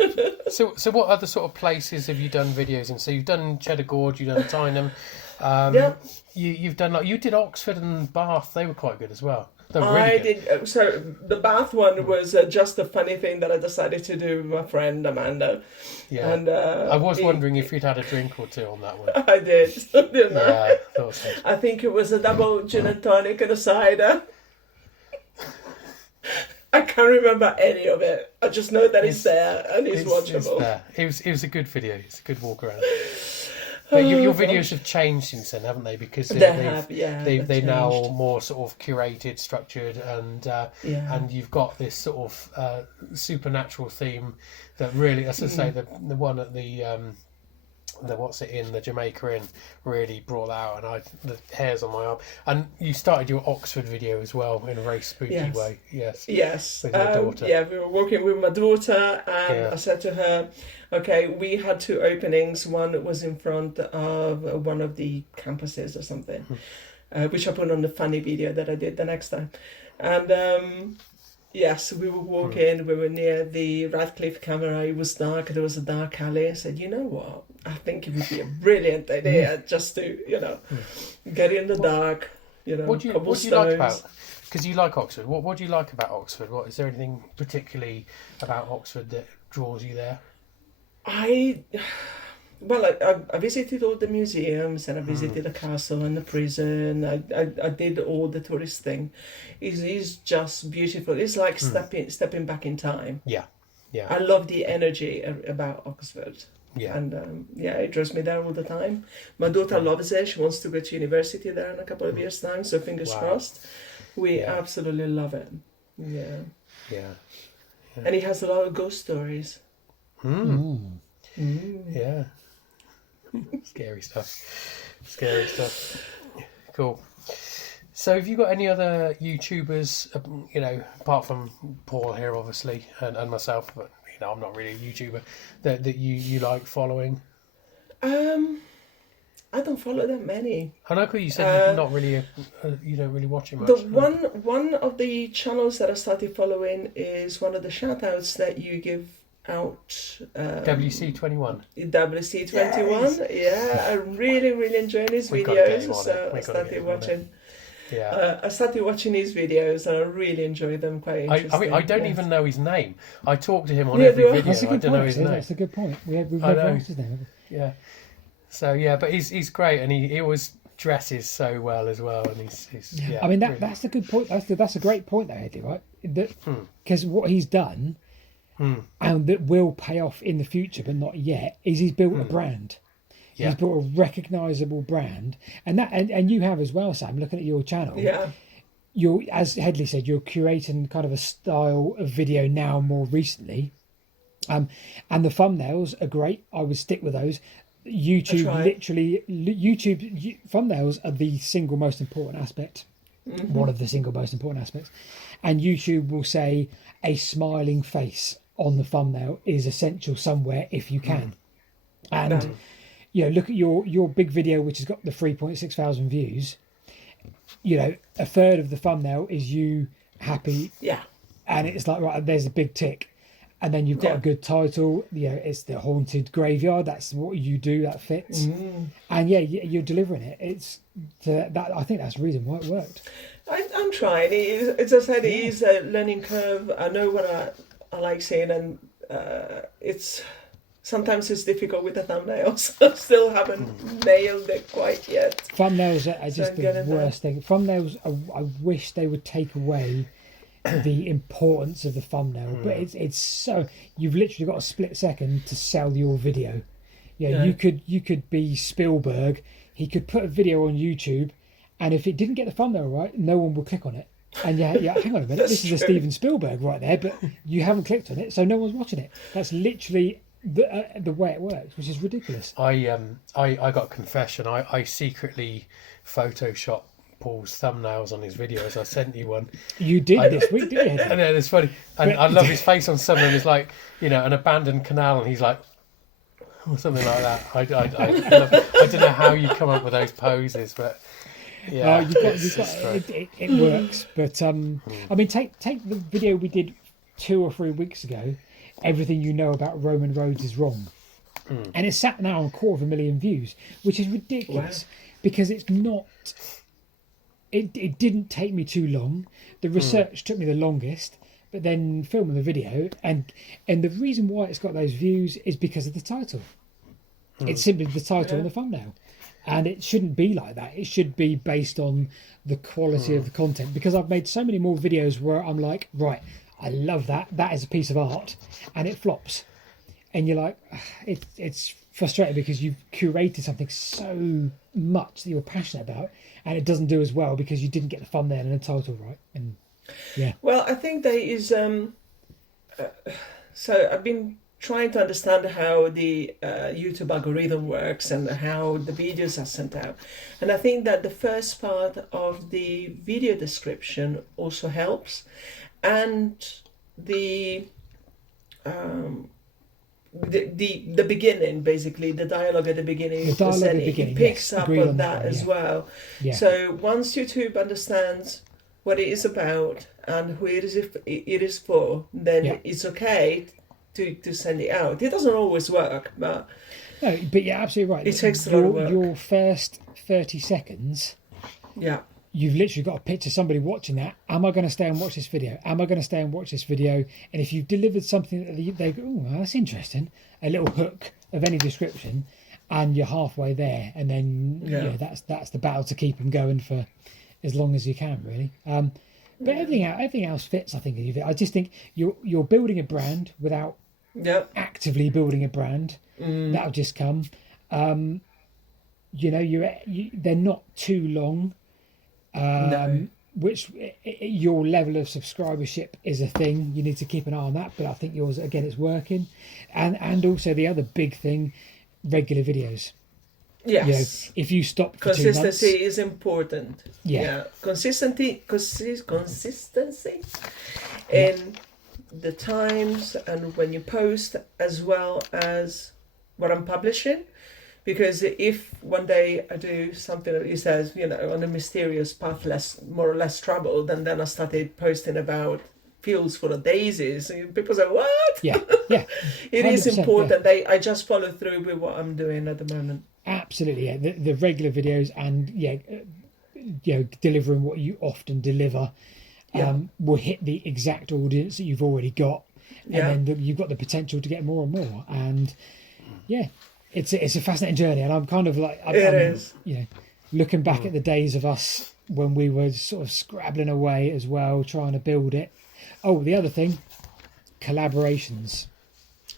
So what other sort of places have you done videos in? So you've done Cheddar Gorge, you've done Tyneham. Yeah. You've done you did Oxford and Bath. They were quite good as well. They were I really good. did. So the Bath one was just a funny thing that I decided to do with my friend Amanda. Yeah. And I was wondering if you'd had a drink or two on that one. I did. Didn't I? Yeah, thought so. I think it was a double gin and tonic and a cider. I can't remember any of it. I just know that it's there and it's watchable. It's there. It was a good video. It's a good walk around. But your videos have changed since then, haven't they? Because they're now more sort of curated, structured, and you've got this sort of supernatural theme that really, as I say, the one at the Jamaica Inn really brought that out, and the hairs on my arm. And you started your Oxford video as well in a very spooky way. Yes. With your daughter. Yeah, we were walking with my daughter, and I said to her, okay, we had 2 openings. One was in front of one of the campuses or something, which I put on the funny video that I did the next time. And yes, we were walking, we were near the Radcliffe camera, it was dark, there was a dark alley. I said, you know what, I think it would be a brilliant idea just to, get in the dark, What do you like about, because you like Oxford, what do you like about Oxford? Is there anything particularly about Oxford that draws you there? I visited all the museums and I visited the castle and the prison. I did all the tourist thing. It is just beautiful. It's like stepping back in time. Yeah. I love the energy about Oxford. Yeah. And it draws me there all the time. My daughter loves it. She wants to go to university there in a couple of years' time. So fingers crossed. We absolutely love it. Yeah. And it has a lot of ghost stories. Yeah. Scary stuff. Cool. So have you got any other YouTubers, apart from Paul here obviously and myself, but I'm not really a YouTuber, that you like following? I don't follow that many. I know, because you said you're not really you don't really watch it much. The one of the channels that I started following is one of the shout outs that you give out, WC21. WC21. Yeah, I really enjoy his videos, so I started watching. Yeah. I started watching his videos and I really enjoy them. Quite I interesting. mean, I don't yes. even know his name. I talk to him on Yeah, every do I? video. That's a I good don't point. know his Actually. name. That's a good point. We've I never know. asked his name. Have we? Yeah. So yeah, but he's great, and he always dresses so well as well, and he's yeah. I mean, really- that's a good point. That's a great point there, Hedley, right? Because what he's done, and that will pay off in the future, but not yet, is he's built a brand. Yeah. He's built a recognisable brand, and you have as well, Sam. Looking at your channel, Yeah. you're, as Hedley said, you're curating kind of a style of video now more recently, and the thumbnails are great. I would stick with those. YouTube thumbnails are the single most important aspect, one of the single most important aspects, and YouTube will say a smiling face on the thumbnail is essential somewhere if you can. And look at your big video which has got the 3.6 thousand views. A third of the thumbnail is you happy, and it's like, right, there's a big tick. And then you've got a good title. It's the haunted graveyard. That's what you do. That fits. And you're delivering it. It's that. I think that's the reason why it worked. I'm trying. As I said, it is a learning curve. I know what I like seeing, and sometimes it's difficult with the thumbnails. I still haven't nailed it quite yet. Thumbnails are just So the worst thing. Thumbnails, I wish they would take away the importance of the thumbnail, but it's so, you've literally got a split second to sell your video. You could be Spielberg. He could put a video on YouTube, and if it didn't get the thumbnail right, no one would click on it. And hang on a minute, this is a Steven Spielberg right there, but you haven't clicked on it, so no one's watching it. That's literally the way it works, which is ridiculous. I got a confession. I secretly Photoshop Paul's thumbnails on his videos. I sent you one. You did this week, didn't you? And then it's funny. And I love his face on some of them. It's like, an abandoned canal, and he's like, or something like that. I don't know how you come up with those poses, but yeah, it works. But I mean, take the video we did 2 or 3 weeks ago. Everything you know about Roman roads is wrong, and it's sat now on 250,000 views, which is ridiculous because it's not. It didn't take me too long. The research took me the longest, but then filming the video and the reason why it's got those views is because of the title. It's simply the title and the thumbnail, and it shouldn't be like that. It should be based on the quality of the content, because I've made so many more videos where I'm like, right, I love that. That is a piece of art, and it flops, and you're like, it's frustrating because you've curated something so much that you're passionate about, and it doesn't do as well because you didn't get the thumbnail and the title right. And well, I think there is so I've been trying to understand how the YouTube algorithm works and how the videos are sent out, and I think that the first part of the video description also helps, and the beginning, basically the dialogue at the beginning, it picks up on that as well. So once YouTube understands what it is about and who it is for, then it's okay to send it out. It doesn't always work, but you're absolutely right. It takes a lot of work. Your first 30 seconds, you've literally got to picture somebody watching that. Am I going to stay and watch this video? Am I going to stay and watch this video? And if you've delivered something that they go, oh, that's interesting, a little hook of any description, and you're halfway there, and then that's the battle to keep them going for as long as you can, really. But everything else fits, I think. I just think you're building a brand without actively building a brand. That'll just come. They're not too long. Which your level of subscribership is a thing. You need to keep an eye on that, but I think yours, again, it's working. And also the other big thing, regular videos. Yes. If you stop for 2 months, consistency is important. Consistency in the times and when you post, as well as what I'm publishing. Because if one day I do something that he says, on a mysterious path, more or less trouble, then I started posting about fields full of daisies. And people say, what? It is important that I just follow through with what I'm doing at the moment. Absolutely, the regular videos, and delivering what you often deliver will hit the exact audience that you've already got, and then you've got the potential to get more and more. And it's a fascinating journey, and I'm kind of like looking back at the days of us when we were sort of scrabbling away as well, trying to build it. Oh, the other thing, collaborations.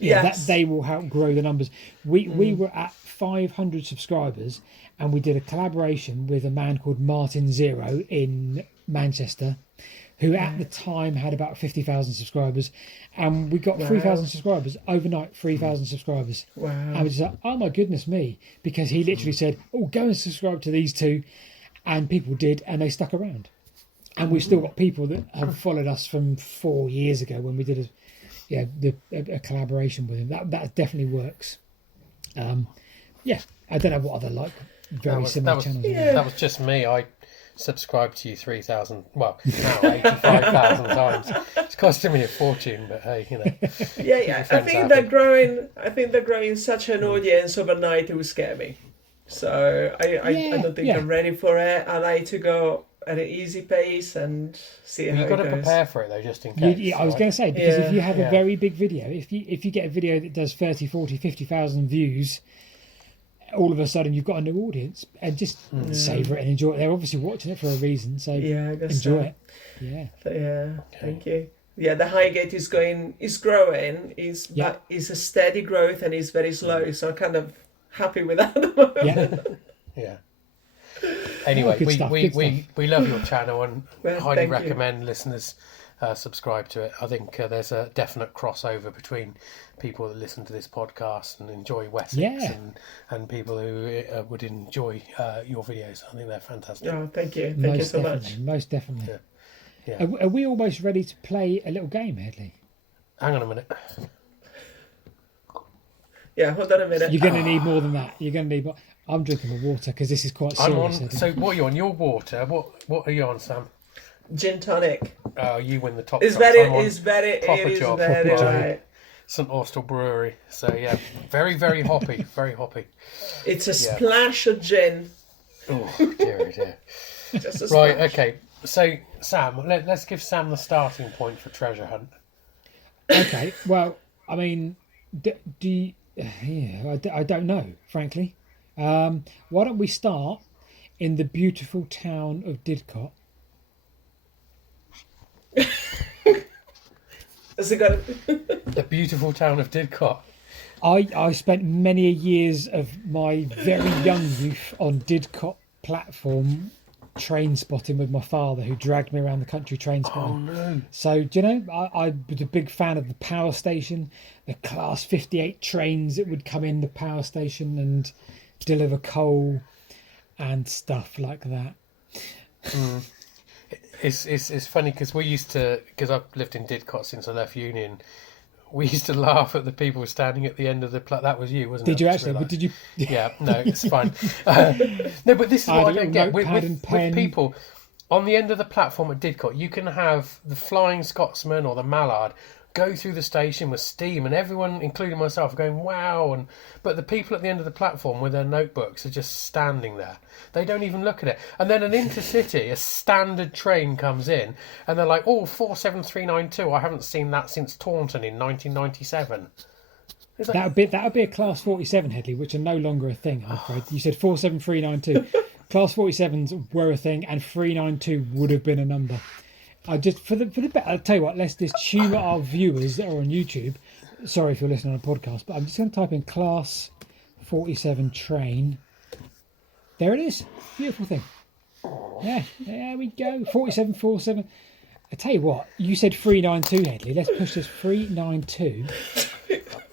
That they will help grow the numbers. We were at 500 subscribers, and we did a collaboration with a man called Martin Zero in Manchester, who at the time had about 50,000 subscribers, and we got 3,000 subscribers overnight. 3,000 subscribers. Wow! And we just like, oh my goodness me, because he literally said, "Oh, go and subscribe to these two," and people did, and they stuck around. And we've still got people that have followed us from 4 years ago when we did a collaboration with him. That definitely works. I don't know what other similar channels. That was just me. I subscribed to you 3,000, well, now 85,000 times. It's costing me a fortune, but hey, I think they're growing such an audience overnight. It will scare me. So I don't think I'm ready for it. I like to go at an easy pace and see how it goes. You've got to prepare for it though, just in case. I was going to say, because if you have a very big video, if you get a video that does 30, 40, 50,000 views, all of a sudden you've got a new audience, and just savour it and enjoy it. They're obviously watching it for a reason, so I guess enjoy it. Thank you. The Highgate is growing. But it's a steady growth and it's very slow. So I'm kind of happy with that at the moment. Anyway, we love your channel and highly recommend listeners subscribe to it. I think there's a definite crossover between people that listen to this podcast and enjoy Wessex and people who would enjoy your videos. I think they're fantastic. Oh, thank you. Thank you so much. Most definitely. Yeah. Are we almost ready to play a little game, Hedley? Hang on a minute. Yeah, hold on a minute. You're going to need more than that. You're going to need more. I'm drinking my water because this is quite serious. So what are you on? Your water. What are you on, Sam? Gin tonic. You win the top. It's prize. very right. St Austell Brewery. So very, very hoppy. Very hoppy. It's a splash of gin. Oh dear. Just a right. splash. Okay. So Sam, let's give Sam the starting point for treasure hunt. Okay. Well, I mean, I don't know, frankly. Why don't we start in the beautiful town of Didcot? Has it got The beautiful town of Didcot. I spent many years of my very young youth on Didcot platform train spotting with my father, who dragged me around the country train spotting. Oh no! So do you know, I was a big fan of the power station, the Class 58 trains that would come in the power station and deliver coal and stuff like that. It's funny because I've lived in Didcot since I left uni, and we used to laugh at the people standing at the end of the that was you, wasn't it? Did you actually? Did you? Yeah, no, it's fine. No, but this is what I don't get with people on the end of the platform at Didcot. You can have the Flying Scotsman or the Mallard go through the station with steam, and everyone, including myself, are going wow. But the people at the end of the platform with their notebooks are just standing there. They don't even look at it. And then an intercity, a standard train comes in, and they're like, "Oh, 47392. I haven't seen that since Taunton in 1997." That would be a Class 47, Hedley, which are no longer a thing, I'm afraid. You said 47392. Class 47s were a thing, and 392 would have been a number. I'll tell you what, let's just humour our viewers that are on YouTube. Sorry if you're listening on a podcast, but I'm just going to type in Class 47 train. There it is. Beautiful thing. Yeah, there we go. 4747. I tell you what, you said 392, Hedley. Let's push this 392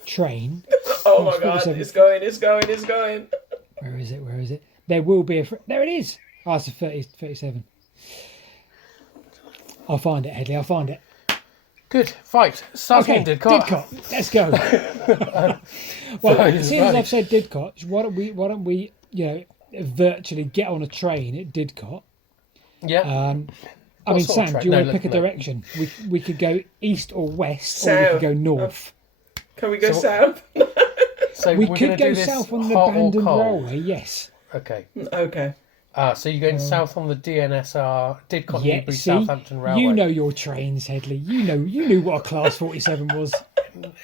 train. Oh my God, it's going. Where is it? There will be there it is. Oh, it's a 37. I'll find it, Hedley. I'll find it. Good. Right. Starting Didcot. Let's go. Well, seeing as I've said Didcot, why don't we virtually get on a train at Didcot? Yeah. I mean, Sam, do you want to pick a direction? We could go east or west, or we could go north. Can we go south? So we could go south on the abandoned railway. Yes. Okay. Okay. So you're going south on the DNSR, Didcot Newbury see, Southampton Railway. you know your trains, Hedley. You knew what a Class 47 was.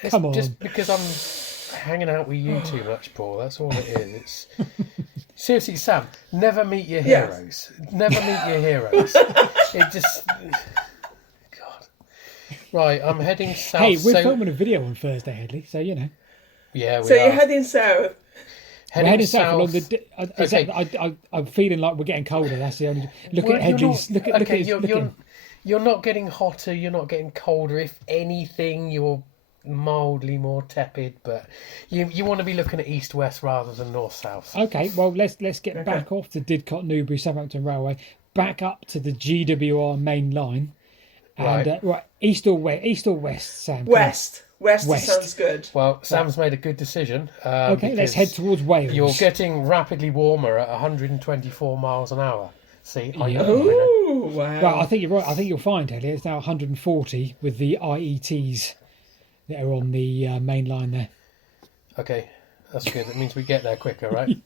It's Come on. just because I'm hanging out with you too much, Paul. That's all it is. It's seriously, Sam. Never meet your heroes. Never meet your heroes. It just. God. Right, I'm heading south. Hey, we're filming a video on Thursday, Hedley. So you know. Yeah, we So are. you're heading south. We're heading south along the. I'm feeling like we're getting colder. That's the only. Look at Hedley's. Look at his. You're not getting hotter. You're not getting colder. If anything, you're mildly more tepid. But you want to be looking at east-west rather than north-south. Okay, well let's get back off the Didcot Newbury Southampton Railway, back up to the GWR main line, and right, east or west, Sam. West. West West. sounds good. Well, Sam's made a good decision. Okay, let's head towards Wales. You're getting rapidly warmer at 124 miles an hour. See, Ooh, wow. Well, I think you're right. I think you'll find, Hedley, it's now 140 with the IETs that are on the main line there. Okay, that's good. That means we get there quicker, right?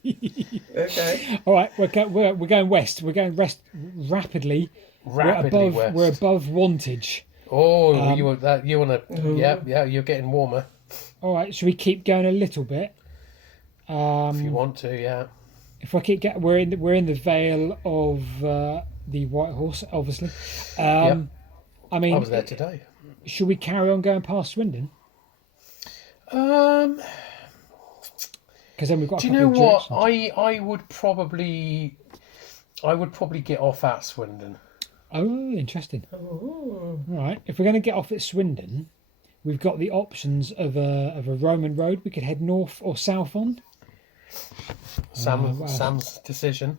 Okay. All right, we're going west. We're going west rapidly. Rapidly west. We're above Wantage. Oh, you want that? You want to? Yeah. You're getting warmer. All right, should we keep going a little bit? If you want to, yeah. If I keep getting, we're in the Vale of the White Horse, obviously. Yep. I mean, I was there today. Should we carry on going past Swindon? Because then we've got. Do you know what? I would probably get off at Swindon. Oh, interesting. Ooh. All right. If we're going to get off at Swindon, we've got the options of a Roman road we could head north or south on. Sam's decision,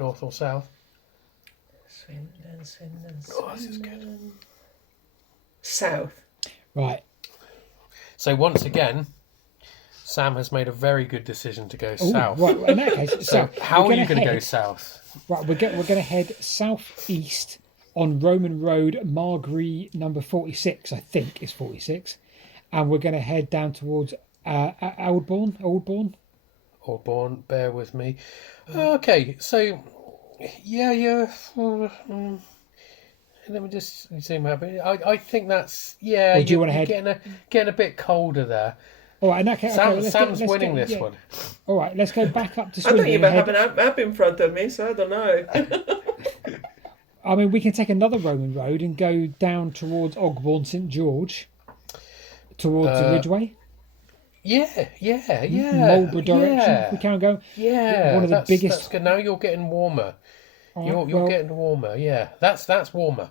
north or south. Swindon. Oh, this is good. South. Right. So once again, Sam has made a very good decision to go south. Right. In that case, So how are you going to go south? Right. We're going to head southeast on Roman Road, Margree number 46. I think it's 46, and we're going to head down towards Oldbourne. Oldbourne, bear with me. Okay, so yeah. Let me just zoom out. I think that's Or do you want to head? Getting a bit colder there. All right, in that case, Sam's winning this one. All right, let's go back up to I Swindon. don't even have an map in front of me, so I don't know. I mean, we can take another Roman road and go down towards Ogbourne St George, towards the Ridgeway. Yeah. Marlborough direction. Yeah. We can go. Yeah, one of the biggest. That's good. Now you're getting warmer. You're getting warmer. Yeah, that's warmer.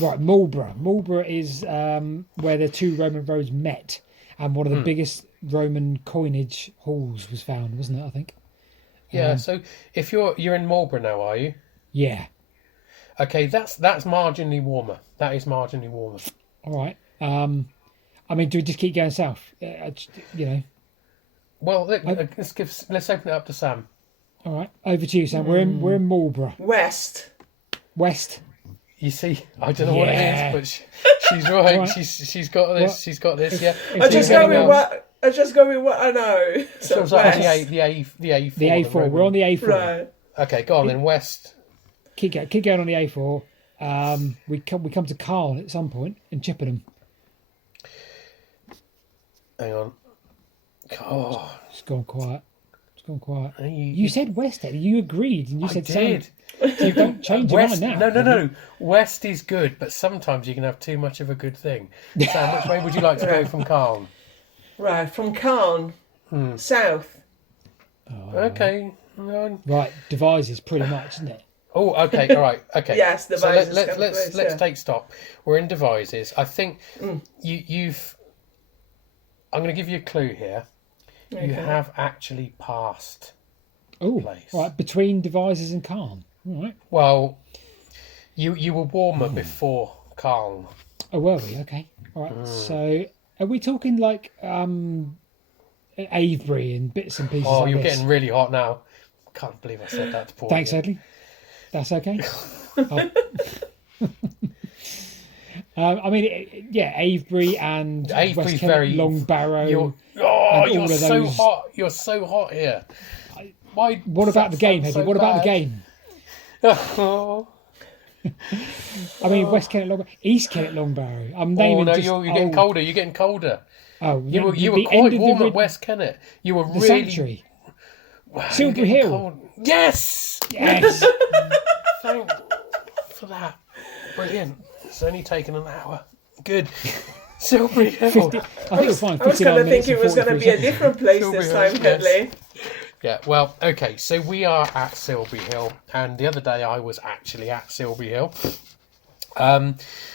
Right, Marlborough. Marlborough is where the two Roman roads met, and one of the biggest Roman coinage halls was found, wasn't it? I think. Yeah. So if you're in Marlborough now, are you? Yeah. Okay, that's marginally warmer. That is marginally warmer. All right. I mean, do we just keep going south? Well, let's open it up to Sam. All right, over to you, Sam. We're in Marlborough. West. You see, I don't know what it is, but she's right. Right. She's got this. What? She's got this. Yeah. I just go with what I know. So the A4. The A4. We're on the A4. Right. Okay, go on then. West. Keep going on the A4. We come to Carl at some point in Chippenham. Hang on. Oh, it's gone quiet. You said West, Eddie. You agreed, and you said did. So don't change your mind now. No. West is good, but sometimes you can have too much of a good thing. Sam, which way would you like to go from Carl? Right, from Carl, south. Okay. Right, Devizes pretty much, isn't it? Oh, okay, all right, okay. Yes, Devizes. So let's take stock. We're in Devizes. I think you've. I'm going to give you a clue here. Okay. You have actually passed. Oh, place. Right, between Devizes and Calne. All right. Well, you were warmer before Calne. Oh, were we? Okay. All right. So, are we talking like Avebury and bits and pieces? Oh, like you're this? getting really hot now. Can't believe I said that to Paul. Thanks, Hedley. That's okay. I mean, Avebury and West Kent, Long Barrow. You're so hot. You're so hot here. What about the game, Hedley? What about the game? Oh, I mean, West Kennet Longbarrow, East Kennet Longbarrow. I'm naming no, just you're getting old- colder. You're getting colder. Oh, You were the quite end of warm the, at West Kennet. You were the really sanctuary. Wow, you're Silbury getting Hill. cold. Yes. Yes. Thank for that. Brilliant. It's only taken an hour. Good. Silbury Hill. 50, I think you'll find I was 59 going to think minutes it and was going to 43 be a seconds. different place Silbury this Hill, time, yes. Hedley. Yeah, well, okay, so we are at Silbury Hill, and the other day I was actually at Silbury Hill.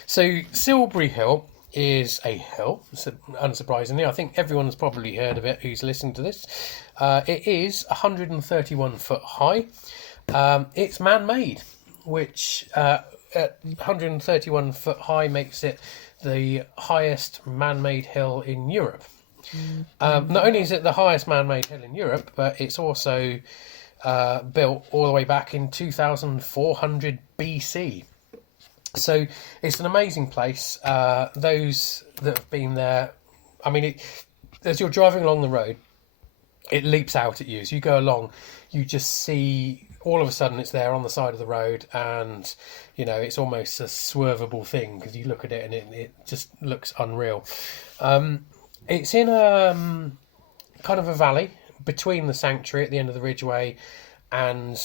So Silbury Hill is a hill, so unsurprisingly. I think everyone's probably heard of it who's listening to this. It is 131 foot high. It's man-made, which at 131 foot high makes it the highest man-made hill in Europe. Not only is it the highest man-made hill in Europe, but it's also built all the way back in 2400 BC. So it's an amazing place. Those that have been there, I mean, as you're driving along the road, it leaps out at you. As you go along, you just see, all of a sudden it's there on the side of the road, and it's almost a swervable thing because you look at it and it just looks unreal. It's in a kind of a valley between the sanctuary at the end of the Ridgeway and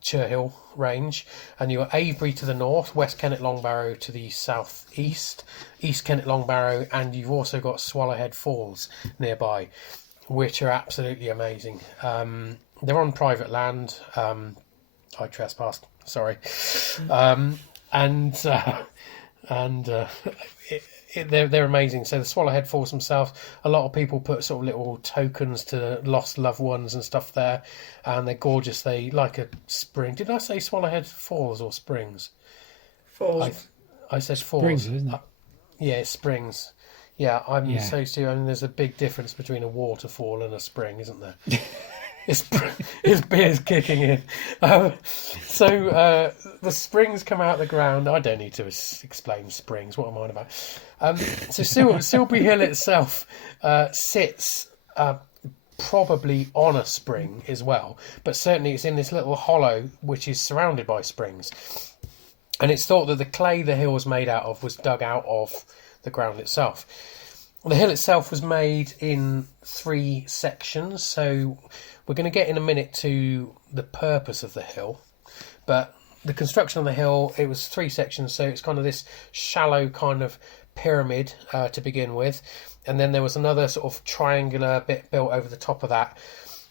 Churhill Range, and you've got Avebury to the north, West Kennet Longbarrow to the southeast, East Kennet Longbarrow, and you've also got Swallowhead Falls nearby, which are absolutely amazing. They're on private land. I trespassed. Sorry, they're amazing. So the Swallowhead Falls themselves, a lot of people put sort of little tokens to lost loved ones and stuff there, and they're gorgeous. They like a spring. Did I say Swallowhead Falls or Springs? Falls. I said falls. Springs, isn't it? Yeah, it's springs. Yeah, I'm Yeah. so too. I mean, there's a big difference between a waterfall and a spring, isn't there? His beer's kicking in. So the springs come out of the ground. I don't need to explain springs. What am I on about? So Silbury Hill itself sits probably on a spring as well, but certainly it's in this little hollow which is surrounded by springs. And it's thought that the clay the hill was made out of was dug out of the ground itself. The hill itself was made in 3 sections, so we're going to get in a minute to the purpose of the hill. But the construction of the hill, it was 3 sections, so it's kind of this shallow kind of pyramid to begin with. And then there was another sort of triangular bit built over the top of that.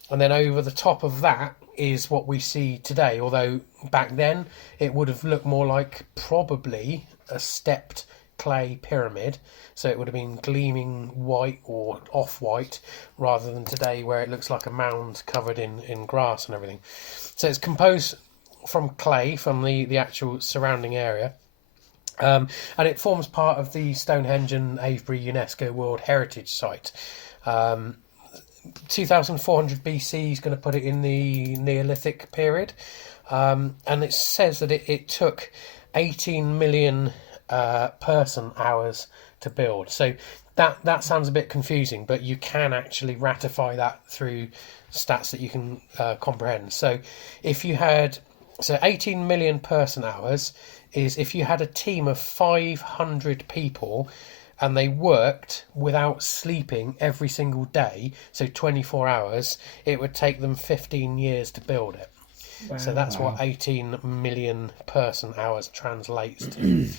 And then over the top of that is what we see today, although back then it would have looked more like probably a stepped clay pyramid, so it would have been gleaming white or off-white rather than today where it looks like a mound covered in grass and everything. So it's composed from clay from the actual surrounding area, and it forms part of the Stonehenge and Avebury UNESCO World Heritage Site. 2400 BC is going to put it in the Neolithic period, and it says that it took 18 million person hours to build. So that sounds a bit confusing, but you can actually ratify that through stats that you can comprehend. So if you had 18 million person hours is if you had a team of 500 people and they worked without sleeping every single day, so 24 hours, it would take them 15 years to build it. Wow. So that's what 18 million person hours translates to.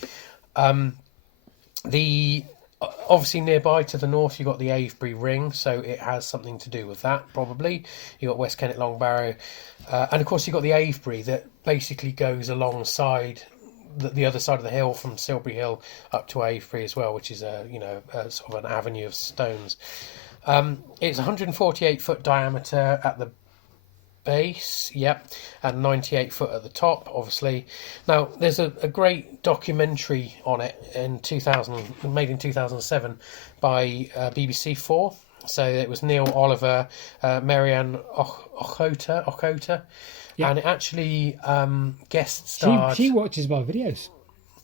Obviously nearby to the north you've got the Avebury Ring, so it has something to do with that probably. You've got West Kennet Longbarrow, and of course you've got the Avebury that basically goes alongside the other side of the hill from Silbury Hill up to Avebury as well, which is a sort of an avenue of stones. It's 148 foot diameter at the base, and 98 foot at the top, obviously. Now there's a great documentary on it made in 2007 by BBC4. So it was Neil Oliver, Marianne Ochota, and it actually guest starred. She watches my videos.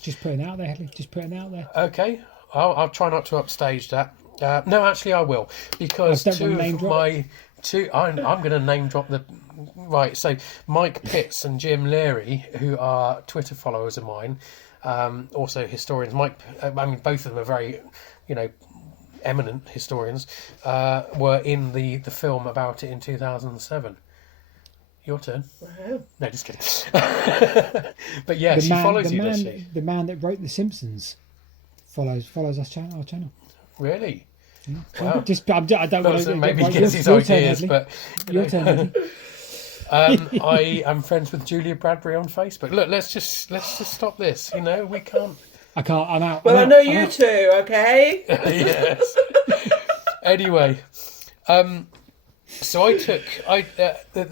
Just putting it out there, Hedley. Just putting it out there. Okay, I'll try not to upstage that. No, actually I will, because two of my I'm going to name drop the... Right, so Mike Pitts and Jim Leary, who are Twitter followers of mine, also historians. Both of them are very, eminent historians, were in the film about it in 2007. Your turn. Wow. No, just kidding. But yeah, she follows you, does she? The man that wrote The Simpsons follows our channel. Really? Yeah. Wow. I don't want to... Maybe he gets his ideas, but... Your turn, Hedley. I am friends with Julia Bradbury on Facebook. Look, let's just stop this. We can't... I can't, I'm out. Well, I know you two, okay? Yes. Anyway, so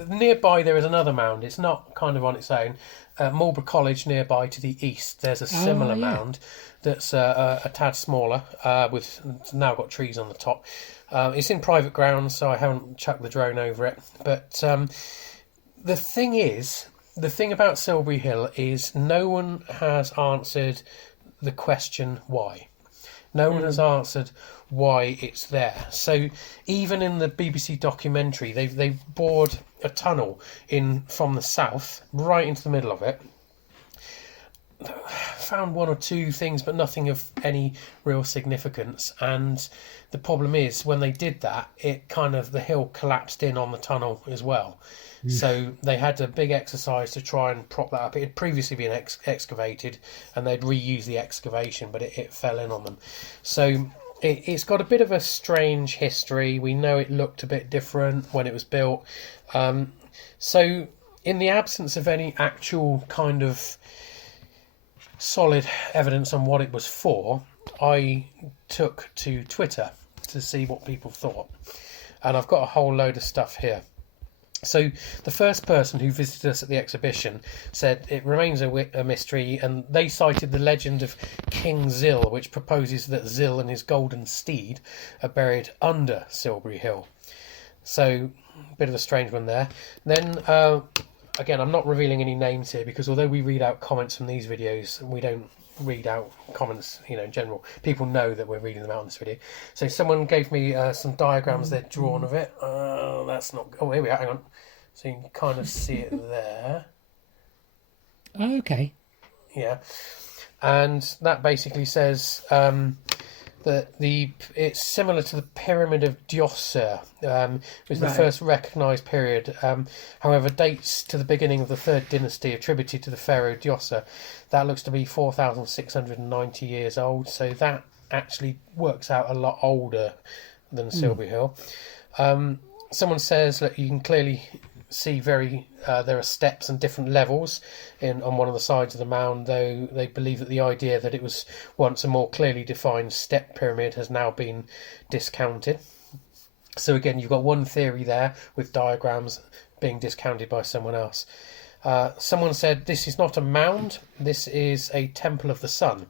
nearby there is another mound. It's not kind of on its own. Marlborough College nearby to the east, there's a similar mound that's a tad smaller, with now got trees on the top. It's in private grounds, so I haven't chucked the drone over it. But the thing about Silbury Hill is no one has answered the question why. No one has answered why it's there. So even in the BBC documentary, they've bored a tunnel in from the south right into the middle of it. Found one or two things, but nothing of any real significance. And the problem is, when they did that, the hill collapsed in on the tunnel as well. So they had a big exercise to try and prop that up. It had previously been excavated, and they'd reused the excavation, but it fell in on them. So it's got a bit of a strange history. We know it looked a bit different when it was built. So in the absence of any actual kind of solid evidence on what it was for, I took to Twitter to see what people thought. And I've got a whole load of stuff here. So the first person who visited us at the exhibition said it remains a mystery, and they cited the legend of King Zil, which proposes that Zil and his golden steed are buried under Silbury Hill. So a bit of a strange one there. Then again, I'm not revealing any names here, because although we read out comments from these videos, we don't read out comments, in general. People know that we're reading them out in this video. So someone gave me some diagrams they'd drawn of it. That's not... Oh, here we are. Hang on. So you can kind of see it there. Oh, okay. Yeah. And that basically says that it's similar to the Pyramid of Djoser, was the first recognised period. However, dates to the beginning of the Third Dynasty attributed to the Pharaoh Djoser. That looks to be 4,690 years old, so that actually works out a lot older than Silbury Hill. Someone says that you can clearly see there are steps and different levels on one of the sides of the mound, though they believe that the idea that it was once a more clearly defined step pyramid has now been discounted. So again, you've got one theory there with diagrams being discounted by someone else. Someone said this is not a mound, this is a temple of the sun.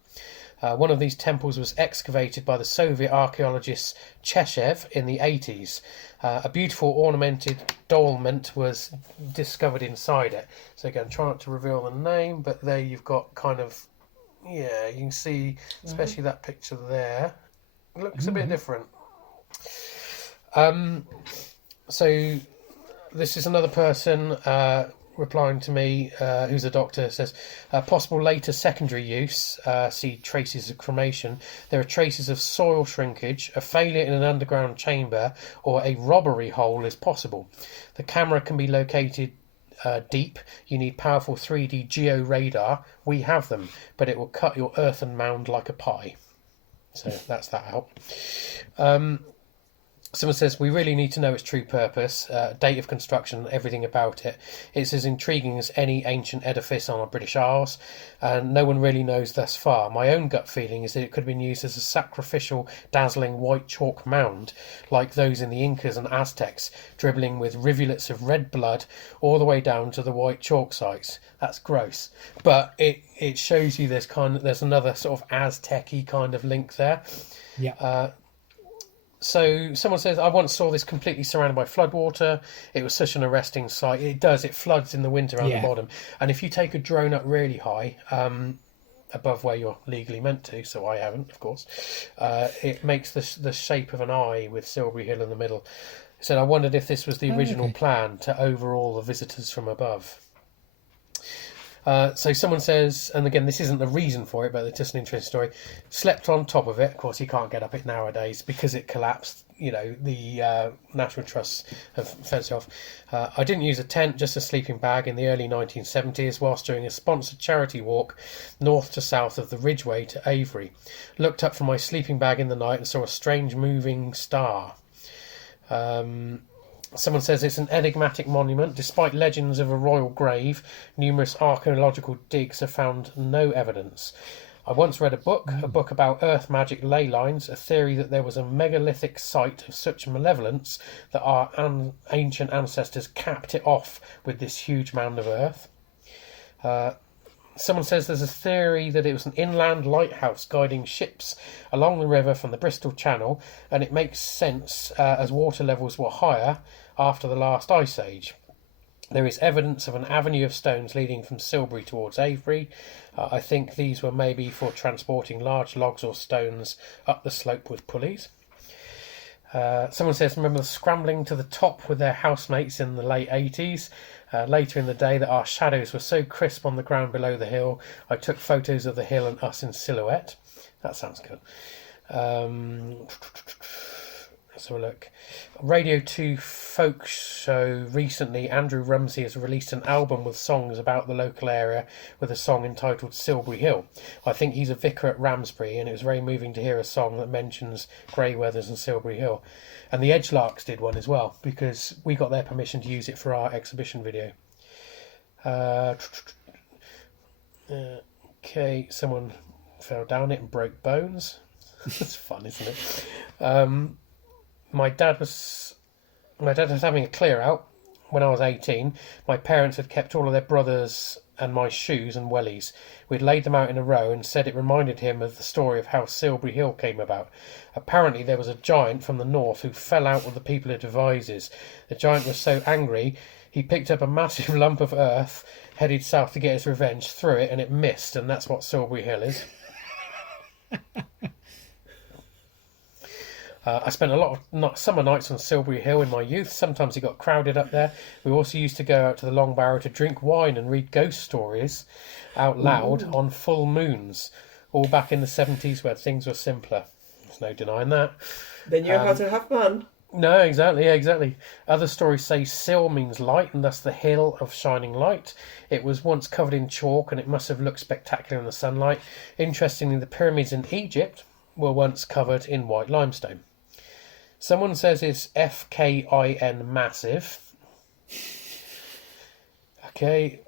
One of these temples was excavated by the Soviet archaeologist Cheshev in the 80s. A beautiful ornamented dolmen was discovered inside it. So again, try not to reveal the name, but there you've got you can see, especially that picture there. It looks a bit different. So this is another person replying to me, who's a doctor, says possible later secondary use, see traces of cremation. There are traces of soil shrinkage, a failure in an underground chamber, or a robbery hole is possible. The camera can be located deep. You need powerful 3D geo radar. We have them, but it will cut your earthen mound like a pie. So that's that out. Someone says, we really need to know its true purpose, date of construction, everything about it. It's as intriguing as any ancient edifice on the British Isles, and no one really knows thus far. My own gut feeling is that it could have been used as a sacrificial, dazzling white chalk mound, like those in the Incas and Aztecs, dribbling with rivulets of red blood all the way down to the white chalk sites. That's gross. But it shows you there's another sort of Aztec-y kind of link there. Yeah. So someone says, I once saw this completely surrounded by floodwater. It was such an arresting sight. It floods in the winter around the bottom. And if you take a drone up really high, above where you're legally meant to, so I haven't, of course, it makes the shape of an eye with Silbury Hill in the middle. He said, I wondered if this was the original okay. plan to overawe the visitors from above. So someone says, and again, this isn't the reason for it, but it's just an interesting story. Slept on top of it. Of course, you can't get up it nowadays because it collapsed. You know, the National Trusts have fenced it off. I didn't use a tent, just a sleeping bag in the early 1970s whilst doing a sponsored charity walk north to south of the Ridgeway to Avery. Looked up from my sleeping bag in the night and saw a strange moving star. Someone says it's an enigmatic monument. Despite legends of a royal grave, numerous archaeological digs have found no evidence. I once read a book about earth magic ley lines, a theory that there was a megalithic site of such malevolence that our ancient ancestors capped it off with this huge mound of earth. Someone says there's a theory that it was an inland lighthouse guiding ships along the river from the Bristol Channel, and it makes sense as water levels were higher after the last ice age. There is evidence of an avenue of stones leading from Silbury towards Avery. I think these were maybe for transporting large logs or stones up the slope with pulleys. Someone says, remember scrambling to the top with their housemates in the late 80s? Later in the day that our shadows were so crisp on the ground below the hill, I took photos of the hill and us in silhouette. That sounds good. Let's have a look. Radio 2 folk show recently, Andrew Rumsey has released an album with songs about the local area with a song entitled Silbury Hill. I think he's a vicar at Ramsbury, and it was very moving to hear a song that mentions grey weathers and Silbury Hill. And the Edgelarks did one as well, because we got their permission to use it for our exhibition video. Okay, someone fell down it and broke bones. That's fun, isn't it? My dad was having a clear out when I was 18. My parents had kept all of their brothers and my shoes and wellies. We'd laid them out in a row and said it reminded him of the story of how Silbury Hill came about. Apparently there was a giant from the north who fell out with the people of Devizes. The giant was so angry he picked up a massive lump of earth, headed south to get his revenge, threw it, and it missed, and that's what Silbury Hill is. I spent a lot of summer nights on Silbury Hill in my youth. Sometimes it got crowded up there. We also used to go out to the Long Barrow to drink wine and read ghost stories out loud on full moons, all back in the 70s where things were simpler. There's no denying that. They knew how to have fun. No, exactly, yeah, exactly. Other stories say Sil means light, and thus the hill of shining light. It was once covered in chalk, and it must have looked spectacular in the sunlight. Interestingly, the pyramids in Egypt were once covered in white limestone. Someone says it's FKIN massive. Okay.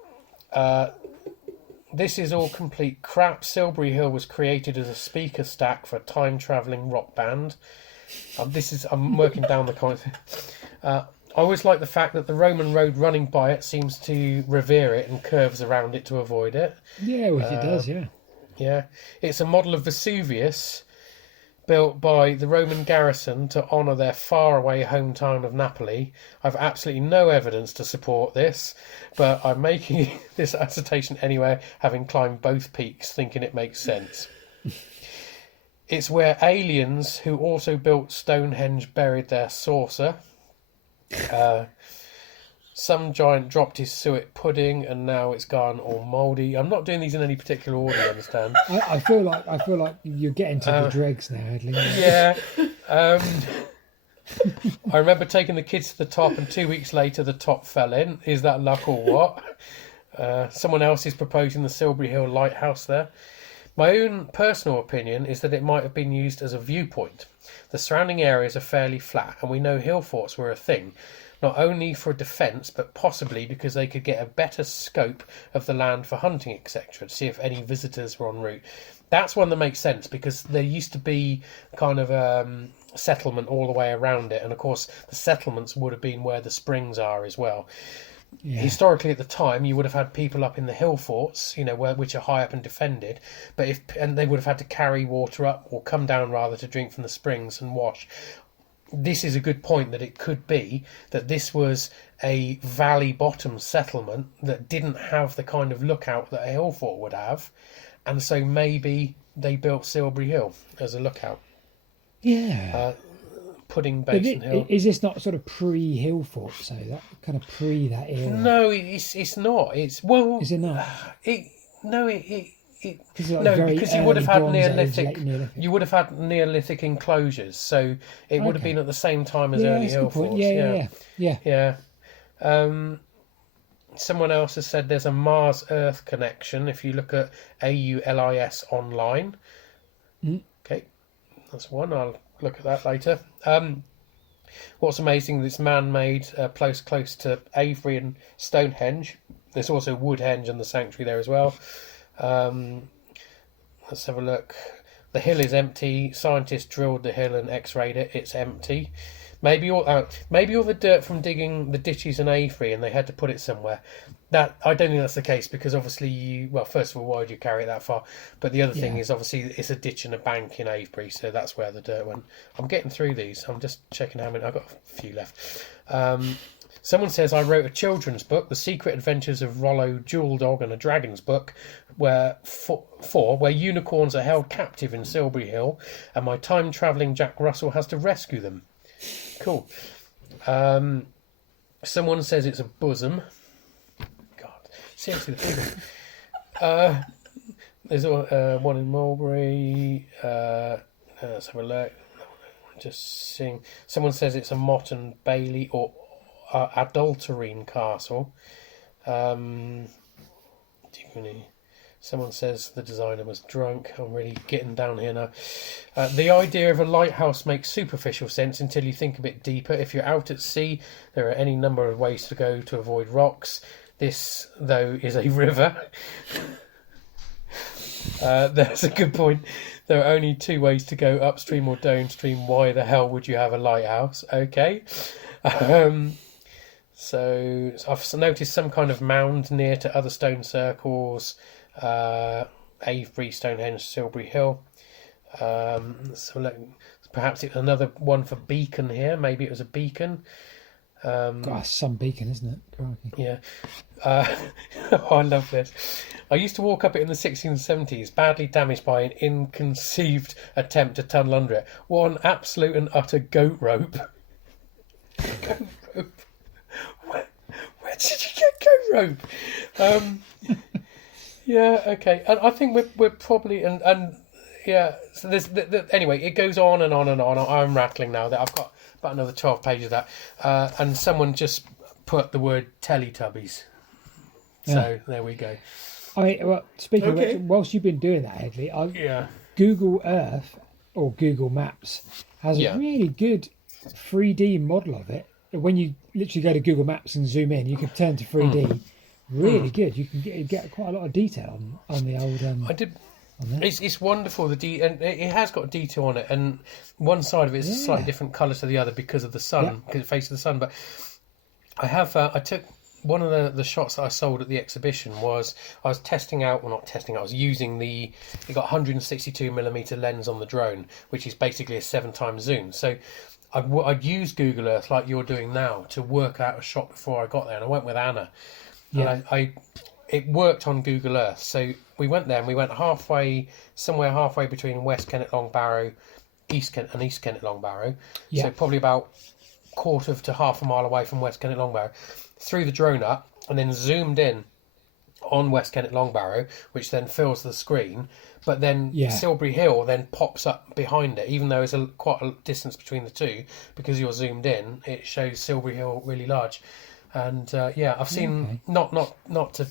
This is all complete crap. Silbury Hill was created as a speaker stack for a time-travelling rock band. I'm working down the comments. I always like the fact that the Roman road running by it seems to revere it and curves around it to avoid it. Yeah, well, it does, yeah. Yeah. It's a model of Vesuvius, built by the Roman garrison to honour their faraway hometown of Napoli. I've absolutely no evidence to support this, but I'm making this assertion anyway, having climbed both peaks, thinking it makes sense. It's where aliens who also built Stonehenge buried their saucer. Some giant dropped his suet pudding and now it's gone all mouldy. I'm not doing these in any particular order, you understand? I feel like you're getting to the dregs now, Hedley. Yeah. I remember taking the kids to the top and 2 weeks later the top fell in. Is that luck or what? Someone else is proposing the Silbury Hill lighthouse there. My own personal opinion is that it might have been used as a viewpoint. The surrounding areas are fairly flat and we know hill forts were a thing, not only for defence but possibly because they could get a better scope of the land for hunting, etc., to see if any visitors were en route. That's one that makes sense because there used to be kind of settlement all the way around it, and of course the settlements would have been where the springs are as well. Yeah. Historically, at the time, you would have had people up in the hill forts, which are high up and defended, and they would have had to carry water up or come down rather to drink from the springs and wash. This is a good point that it could be that this was a valley bottom settlement that didn't have the kind of lookout that a hill fort would have, and so maybe they built Silbury Hill as a lookout. Yeah. Pudding Basin Hill. Is this not sort of pre-Hillfort? So that kind of that era. No, it's not. It's well. Is it not? Because you would have had Neolithic. Neolithic. You would have had Neolithic enclosures, so it would have been at the same time as early that's a good point. Hillforts. Yeah. Someone else has said there's a Mars-Earth connection if you look at AULIS online. Okay, that's one. I'll look at that later. What's amazing, this man-made close to Avebury and Stonehenge. There's also Woodhenge and the sanctuary there as well. Let's have a look. The hill is empty. Scientists drilled the hill and x-rayed it. It's empty. Maybe all the dirt from digging the ditches in Avebury, and they had to put it somewhere. That I don't think that's the case, because obviously first of all, why would you carry it that far? But the other thing is obviously it's a ditch and a bank in Avebury, so that's where the dirt went. I'm getting through these. I'm just checking how many. I've got a few left. Someone says I wrote a children's book, The Secret Adventures of Rollo, Jewel Dog and a Dragon's Book, where unicorns are held captive in Silbury Hill, and my time-travelling Jack Russell has to rescue them. Cool. Someone says it's a bosom. God, seriously, the figure. There's one in Mulberry. Let's have a look. Just seeing. Someone says it's a Mott and Bailey or Adulterine Castle. Someone says the designer was drunk. I'm really getting down here now. The idea of a lighthouse makes superficial sense until you think a bit deeper. If you're out at sea, there are any number of ways to go to avoid rocks. This, though, is a river. That's a good point. There are only two ways to go, upstream or downstream. Why the hell would you have a lighthouse? Okay. So I've noticed some kind of mound near to other stone circles. Avebury, Stonehenge, Silbury Hill. So perhaps it's another one for beacon here. Maybe it was a beacon. Some beacon, isn't it? Crikey. Yeah. I love this. I used to walk up it in the 60s and 70s, badly damaged by an inconceived attempt to tunnel under it. What an absolute and utter goat rope. Goat rope. Where did you get goat rope? Yeah, okay. And I think we're probably and yeah. So there's anyway. It goes on and on and on. I'm rattling now. That I've got about another 12 pages of that. And someone just put the word Teletubbies. So there we go. Speaking of which, whilst you've been doing that, Hedley, Google Earth or Google Maps has a really good 3D model of it. When you literally go to Google Maps and zoom in, you can turn to 3D. Really good. You can get quite a lot of detail on the old. I did. It's wonderful. And it has got detail on it, and one side of it is a slightly different colour to the other because of the sun, because it faces the sun. But I took one of the shots that I sold at the exhibition was I was testing out, well not testing out, I was using it got 162mm lens on the drone, which is basically a 7x zoom. So I'd use Google Earth like you're doing now to work out a shot before I got there, and I went with Anna. Yeah. And it worked on Google Earth. So we went there and we went somewhere halfway between West Kennet Long Barrow, East Kennet Long Barrow. Yeah. So probably about quarter to half a mile away from West Kennet Long Barrow. Threw the drone up and then zoomed in on West Kennet Long Barrow, which then fills the screen. But then Silbury Hill then pops up behind it, even though there's quite a distance between the two, because you're zoomed in. It shows Silbury Hill really large. And I've seen not to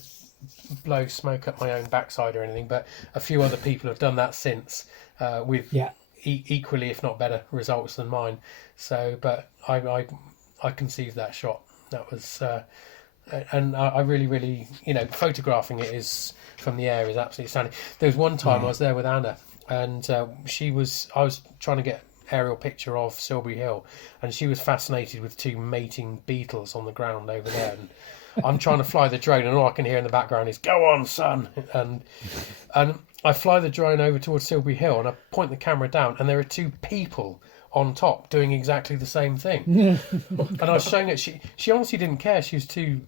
blow smoke up my own backside or anything, but a few other people have done that since with equally, if not better, results than mine. So, but I conceived that shot. That was, and I really, really, photographing it is from the air is absolutely stunning. There was one time I was there with Anna, and I was trying to get aerial picture of Silbury Hill, and she was fascinated with two mating beetles on the ground over there, and I'm trying to fly the drone, and all I can hear in the background is "Go on, son!" and I fly the drone over towards Silbury Hill, and I point the camera down, and there are two people on top doing exactly the same thing. And I was showing it. She honestly didn't care. She was too,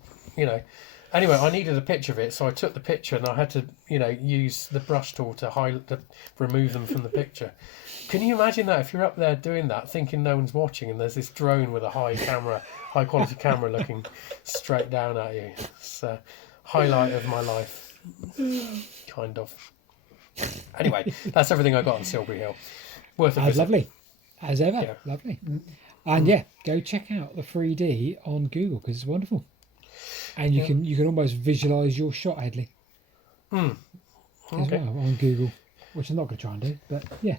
Anyway, I needed a picture of it, so I took the picture and I had to, use the brush tool to remove them from the picture. Can you imagine that if you're up there doing that, thinking no one's watching, and there's this drone with a high quality camera looking straight down at you? It's a highlight of my life, kind of. Anyway, that's everything I got on Silbury Hill. Worth a visit. Lovely, as ever. Yeah. Lovely. And go check out the 3D on Google because it's wonderful. And you can almost visualise your shot, Hedley, as well on Google, which I'm not going to try and do, but yeah.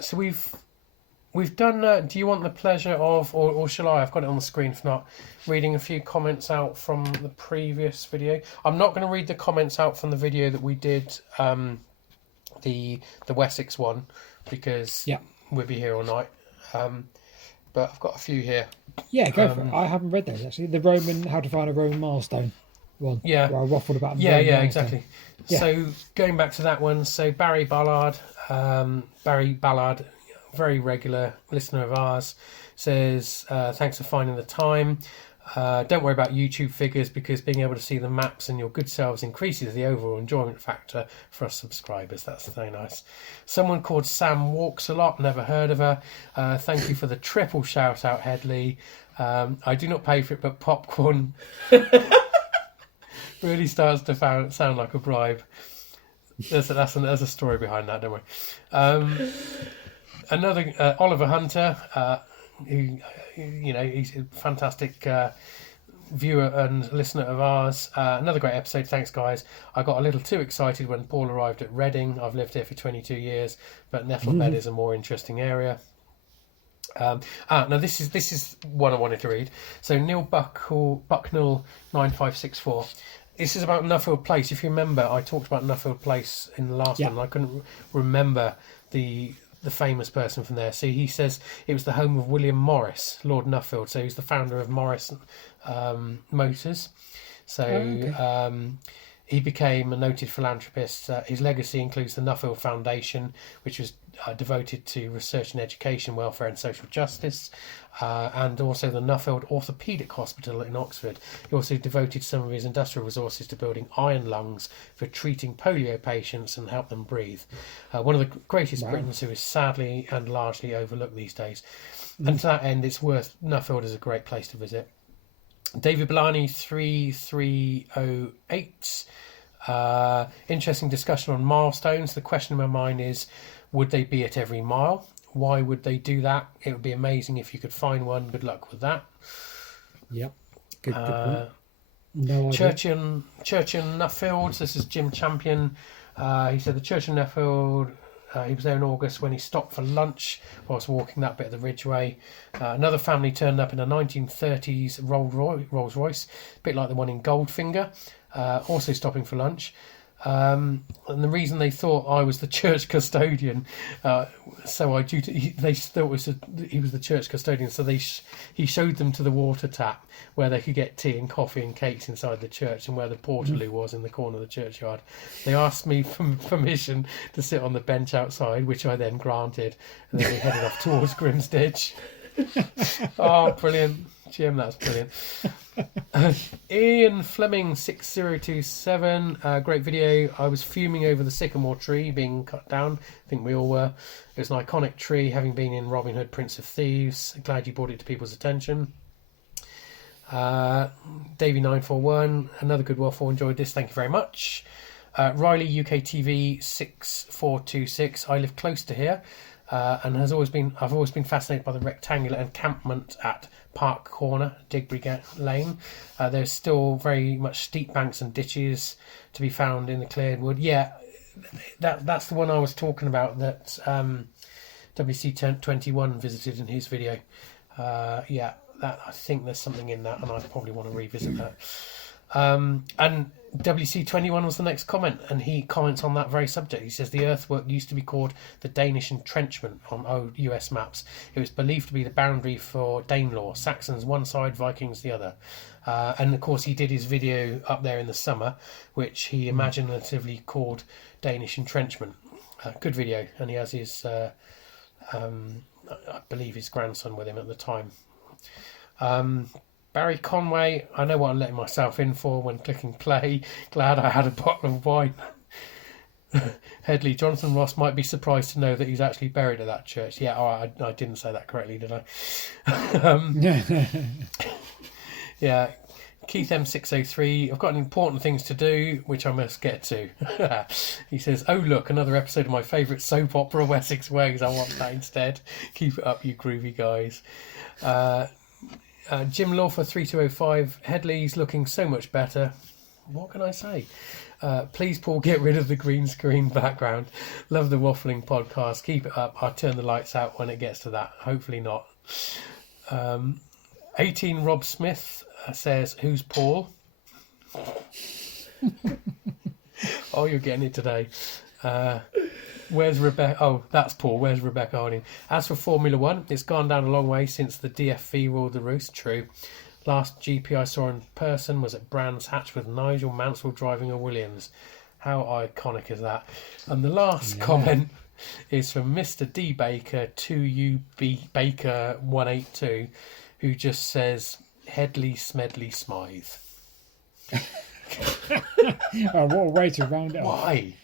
So we've done. Do you want the pleasure of, or shall I? I've got it on the screen. If not, reading a few comments out from the previous video. I'm not going to read the comments out from the video that we did, the Wessex one, because we'll be here all night. But I've got a few here. Yeah, go for it. I haven't read those actually. The how to find a Roman milestone one. Yeah. Where I waffled about. Yeah, exactly. Yeah. So going back to that one, so Barry Ballard, very regular listener of ours, says thanks for finding the time. Don't worry about YouTube figures because being able to see the maps and your good selves increases the overall enjoyment factor for us subscribers. That's very nice. Someone called Sam walks a lot, never heard of her. Thank you for the triple shout out, Hedley. I do not pay for it, but popcorn really starts to sound like a bribe. There's a story behind that, don't worry. Another Oliver Hunter, who he's a fantastic viewer and listener of ours. Another great episode, thanks guys. I got a little too excited when Paul arrived at Reading. I've lived here for 22 years, but Nettlebed is a more interesting area. Now this is one I wanted to read. So Neil Bucknell 9564. This is about Nuffield Place. If you remember, I talked about Nuffield Place in the last one. And I couldn't remember the famous person from there. So he says it was the home of William Morris, Lord Nuffield. So he's the founder of Morris Motors. So he became a noted philanthropist. His legacy includes the Nuffield Foundation, which was devoted to research and education, welfare and social justice, and also the Nuffield Orthopaedic Hospital in Oxford. He also devoted some of his industrial resources to building iron lungs for treating polio patients and help them breathe. One of the greatest Britons who is sadly and largely overlooked these days. And to that end, Nuffield is a great place to visit. David Blarney 3308. Interesting discussion on milestones. The question in my mind is, would they be at every mile? Why would they do that? It would be amazing if you could find one. Good luck with that. Yep. Good point. No idea. Church in Nuffield. This is Jim Champion. He said the Church in Nuffield. He was there in August when he stopped for lunch whilst walking that bit of the Ridgeway. Another family turned up in a 1930s Rolls Royce, a bit like the one in Goldfinger, also stopping for lunch. And the reason they thought I was the church custodian, they thought he was the church custodian, so he showed them to the water tap where they could get tea and coffee and cakes inside the church and where the portaloo was in the corner of the churchyard. They asked me for permission to sit on the bench outside, which I then granted, and then we headed off towards Grimsditch. Oh, brilliant. Jim, that's brilliant. Ian Fleming 6027, great video. I was fuming over the sycamore tree being cut down. I think we all were. It was an iconic tree, having been in Robin Hood, Prince of Thieves. Glad you brought it to people's attention. Davey 941, another good waffle. Enjoyed this. Thank you very much. Riley UK TV 6426. I live close to here. And I've always been fascinated by the rectangular encampment at Park Corner, Digbury Lane. There's still very much steep banks and ditches to be found in the cleared wood. Yeah, that's the one I was talking about that WC21 visited in his video. Yeah, that I think there's something in that, and I probably want to revisit that. And WC21 was the next comment, and he comments on that very subject. He says the earthwork used to be called the Danish entrenchment on old US maps. It was believed to be the boundary for Danelaw, Saxons one side, Vikings the other. And of course he did his video up there in the summer, which he imaginatively called Danish entrenchment. Good video, and he has his I believe his grandson with him at the time. Barry Conway, I know what I'm letting myself in for when clicking play. Glad I had a bottle of wine. Hedley, Jonathan Ross might be surprised to know that he's actually buried at that church. Yeah, I didn't say that correctly, did I? Yeah. Keith M603, I've got important things to do, which I must get to. He says, oh, look, another episode of my favourite soap opera, Wessex Ways. I want that instead. Keep it up, you groovy guys. Jim Lawfer 3205, Hedley's looking so much better. What can I say? Please, Paul, get rid of the green screen background. Love the waffling podcast. Keep it up. I'll turn the lights out when it gets to that. Hopefully not. 18 Rob Smith says, who's Paul? Oh, you're getting it today. Where's Rebecca? Oh, that's Paul. Where's Rebecca Harding? As for Formula One, it's gone down a long way since the DFV ruled the roost. True. Last GP I saw in person was at Brands Hatch with Nigel Mansell driving a Williams. How iconic is that? And the last comment is from Mr. D Baker 2UB Baker 182, who just says, Hedley Smedley Smythe. Oh, what a way to round it off. Why?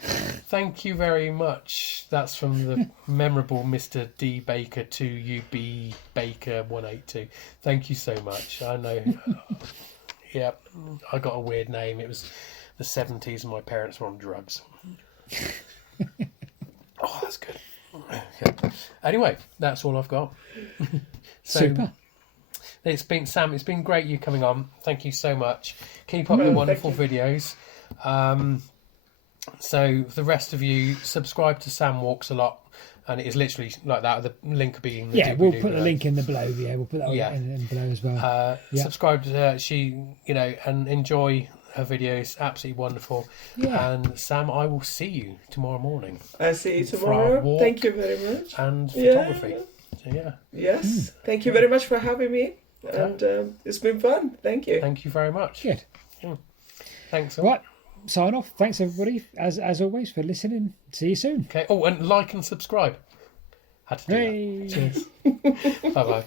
Thank you very much. That's from the memorable Mr. D Baker 2UB Baker 182. Thank you so much. I know. Yeah, I got a weird name. It was the 70s and my parents were on drugs. Oh, that's good. Okay. Anyway, that's all I've got. So, Super. It's been great you coming on. Thank you so much. Keep up the wonderful videos. So the rest of you, subscribe to Sam Walks a Lot, and it is literally like that. The link will be in the we'll put the link in the below. Yeah, we'll put that in below as well. Subscribe to her. She, and enjoy her videos. Absolutely wonderful. Yeah. And Sam, I will see you tomorrow morning. I see you for our tomorrow. walk Thank you very much. and photography. So, yeah. Yes. Thank you very much for having me. And it's been fun. Thank you. Thank you very much. Good. Thanks. Right. Sign off. Thanks everybody, as always, for listening. See you soon. Okay. Oh, and like and subscribe. Had to do that. Cheers. Bye bye.